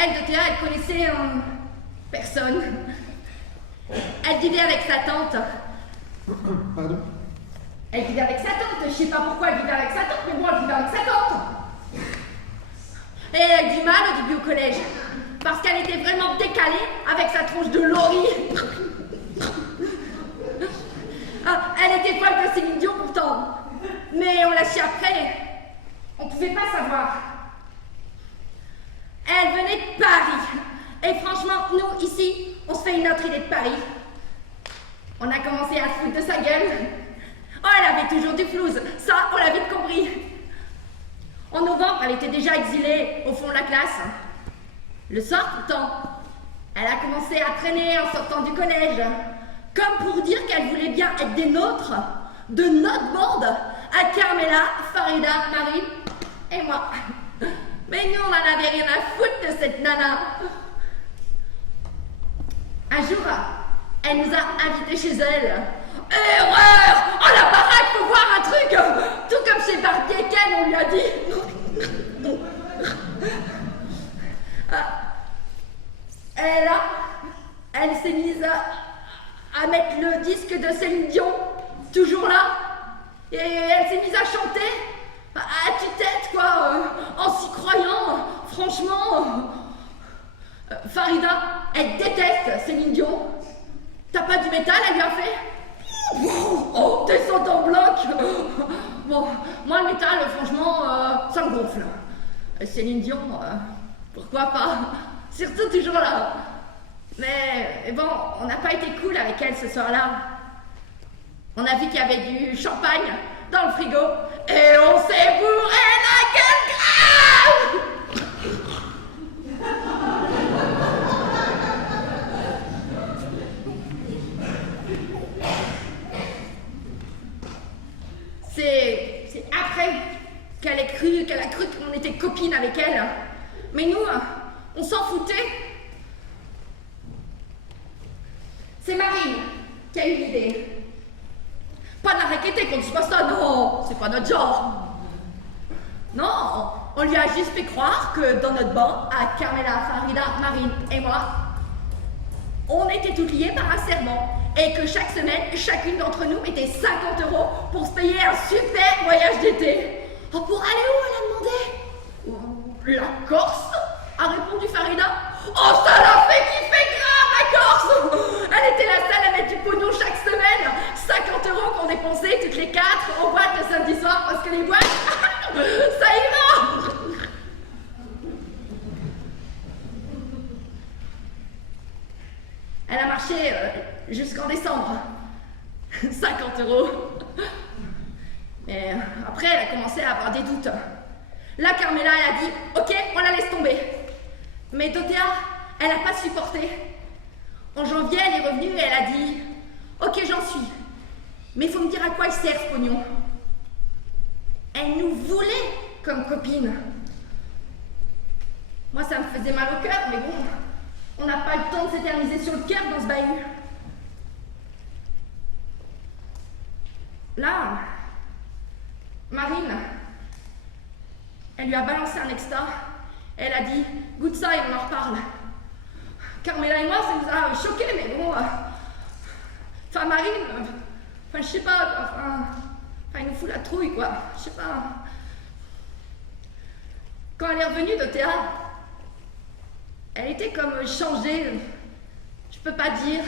Elle, Dorothea, elle connaissait personne. Elle vivait avec sa tante. Pardon? Elle vivait avec sa tante. Je sais pas pourquoi elle vivait avec sa tante, mais bon, elle vivait avec sa tante. Et elle a eu du mal au début au collège. Parce qu'elle était vraiment décalée avec sa tronche de Laurie. Elle était folle de Céline Dion pourtant. Mais on l'a su après. On pouvait pas savoir. Elle venait de Paris. Et franchement, nous, ici, on se fait une autre idée de Paris. On a commencé à se foutre de sa gueule. Oh, elle avait toujours du flouze. Ça, on l'a vite compris. En novembre, elle était déjà exilée au fond de la classe. Le soir, pourtant, elle a commencé à traîner en sortant du collège. Comme pour dire qu'elle voulait bien être des nôtres, de notre bande, à Carmela, Farida, Marie et moi. Mais nous, on n'en avait rien à foutre de cette nana. Un jour, elle nous a invités chez elle. Erreur! Oh la baraque, faut voir un truc! Tout comme chez Barbie et Ken, on lui a dit. Elle s'est mise à mettre le disque de Céline Dion, toujours là. Et elle s'est mise à chanter, à tue-tête, quoi, en s'y croyant. Franchement, Farida, elle déteste Céline Dion. T'as pas du métal, elle lui a fait? Oh, descend en bloc. Bon, moi le métal, franchement, ça me gonfle. Céline Dion, pourquoi pas? Surtout toujours là. Mais bon, on n'a pas été cool avec elle ce soir-là. On a vu qu'il y avait du champagne dans le frigo et on s'est bourré la gueule grave. C'est après qu'elle a cru qu'on était copines avec elle. Mais nous, on s'en foutait. C'est Marine qui a eu l'idée. Pas de la raqueter qu'on ne soit ça, non, c'est pas notre genre. Non, on lui a juste fait croire que dans notre banc, à Carmela, Farida, Marine et moi, on était toutes liées par un serment. Et que chaque semaine, chacune d'entre nous mettait 50 € pour se payer un super voyage d'été. Oh, pour aller où, elle a demandé? La Corse, a répondu Farida. Oh, ça l'a fait kiffer grave, la Corse. Elle était la seule à mettre du pognon chaque semaine. 50 € qu'on dépensait toutes les 4 en boîte le samedi soir parce que les boîtes, ça ira. Elle a marché jusqu'en décembre. 50 €. Mais après, elle a commencé à avoir des doutes. Là, Carmela, elle a dit « Ok, on la laisse tomber ». Mais Dorothea, elle n'a pas supporté. En janvier, elle est revenue et elle a dit « Ok, j'en suis. Mais il faut me dire à quoi il sert ce pognon. » Elle nous voulait comme copines. Moi, ça me faisait mal au cœur, mais bon, on n'a pas le temps de s'éterniser sur le cœur dans ce bahut. Là, Marine, elle lui a balancé un extra. Elle a dit « Goûte ça et on en reparle ». Carmela et moi, ça nous a choqués, mais bon... Enfin, Marine... Enfin, je sais pas, enfin, il nous fout la trouille, quoi. Je sais pas. Quand elle est revenue de théâtre, elle était comme changée. Je peux pas dire.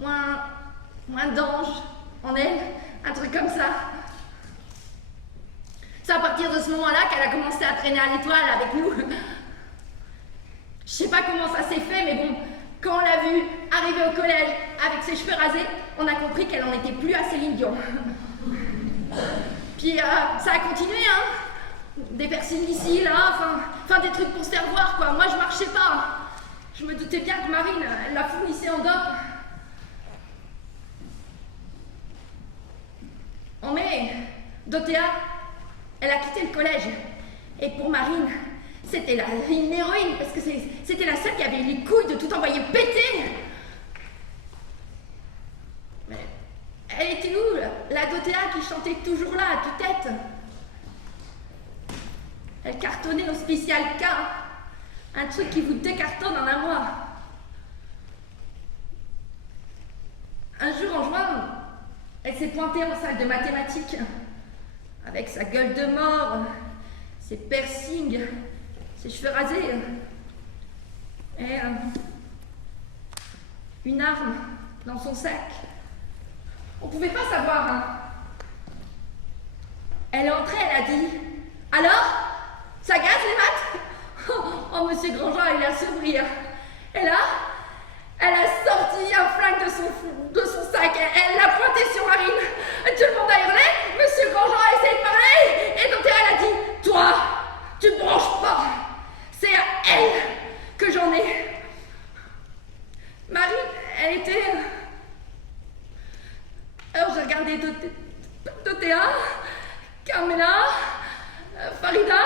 Moins d'ange en elle. Un truc comme ça. C'est à partir de ce moment-là qu'elle a commencé à traîner à l'étoile avec nous. Je sais pas comment ça s'est fait, mais bon, quand on l'a vue arriver au collège avec ses cheveux rasés, on a compris qu'elle en était plus à Céline Dion. Puis ça a continué, hein. Des piercings ici, là, enfin des trucs pour se faire voir, quoi. Moi, je marchais pas. Je me doutais bien que Marine, elle la fournissait en dot. Oh mais, Dorothea, elle a quitté le collège. Et pour Marine, c'était une héroïne, parce que c'était la seule qui avait les couilles de tout envoyer péter. Mais elle était où, la Dorothea qui chantait toujours là, à tue-tête? Elle cartonnait au spécial K, un truc qui vous décartonne en un mois. Un jour en juin, elle s'est pointée en salle de mathématiques, avec sa gueule de mort, ses piercings, ses cheveux rasés, et une arme dans son sac. On pouvait pas savoir, hein. Elle est entrée, elle a dit « Alors, ça gaz les maths ?» Oh, monsieur Grandjean, il a sourire. Et là, elle a sorti un flingue de son sac. Elle l'a pointé sur Marine. Tout le monde a hurlé. Monsieur Grandjean a essayé de parler. Et Dorothea, elle a dit « Toi, tu branches pas. C'est à elle que j'en ai. » Marine, elle était... Alors j'ai regardé Dorothea, Carmela, Farida.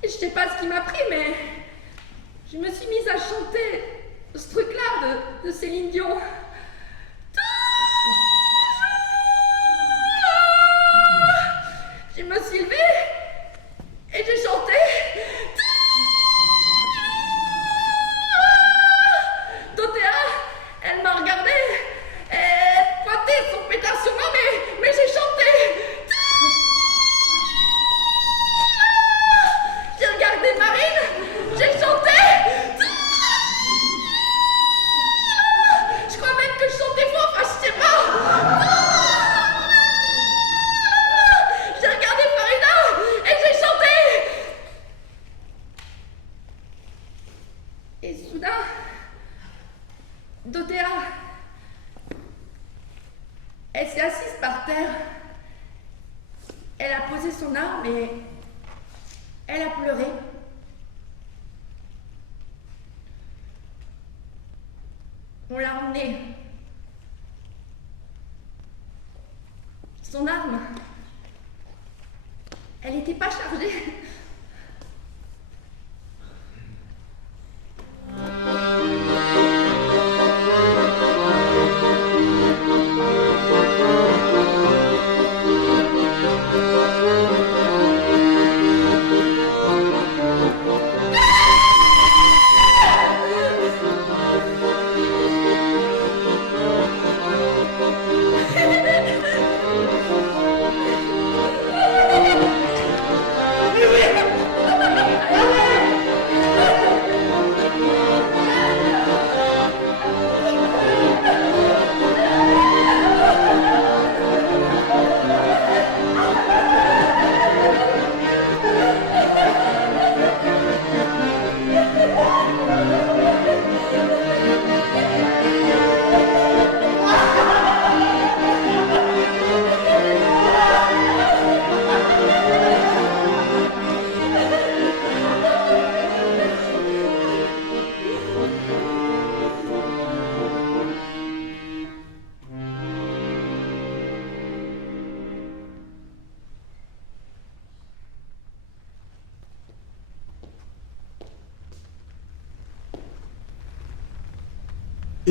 Je sais pas ce qui m'a pris, mais je me suis mise à chanter ce truc-là de Céline Dion. Je me suis levée et j'ai chanté. Dorothea, elle m'a regardée, elle pointait son pétard sur moi, mais j'ai chanté. J'ai regardé Marine, j'ai chanté. Je crois même que je chantais faux, enfin je sais pas. J'ai regardé Farida et j'ai chanté. Et soudain, Dorothea, elle s'est assise par terre. Elle a posé son arme et elle a pleuré. On l'a emmenée. Son arme, elle n'était pas chargée.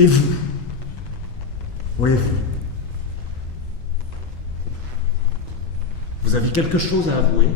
Et vous? Oui, vous. Vous avez quelque chose à avouer?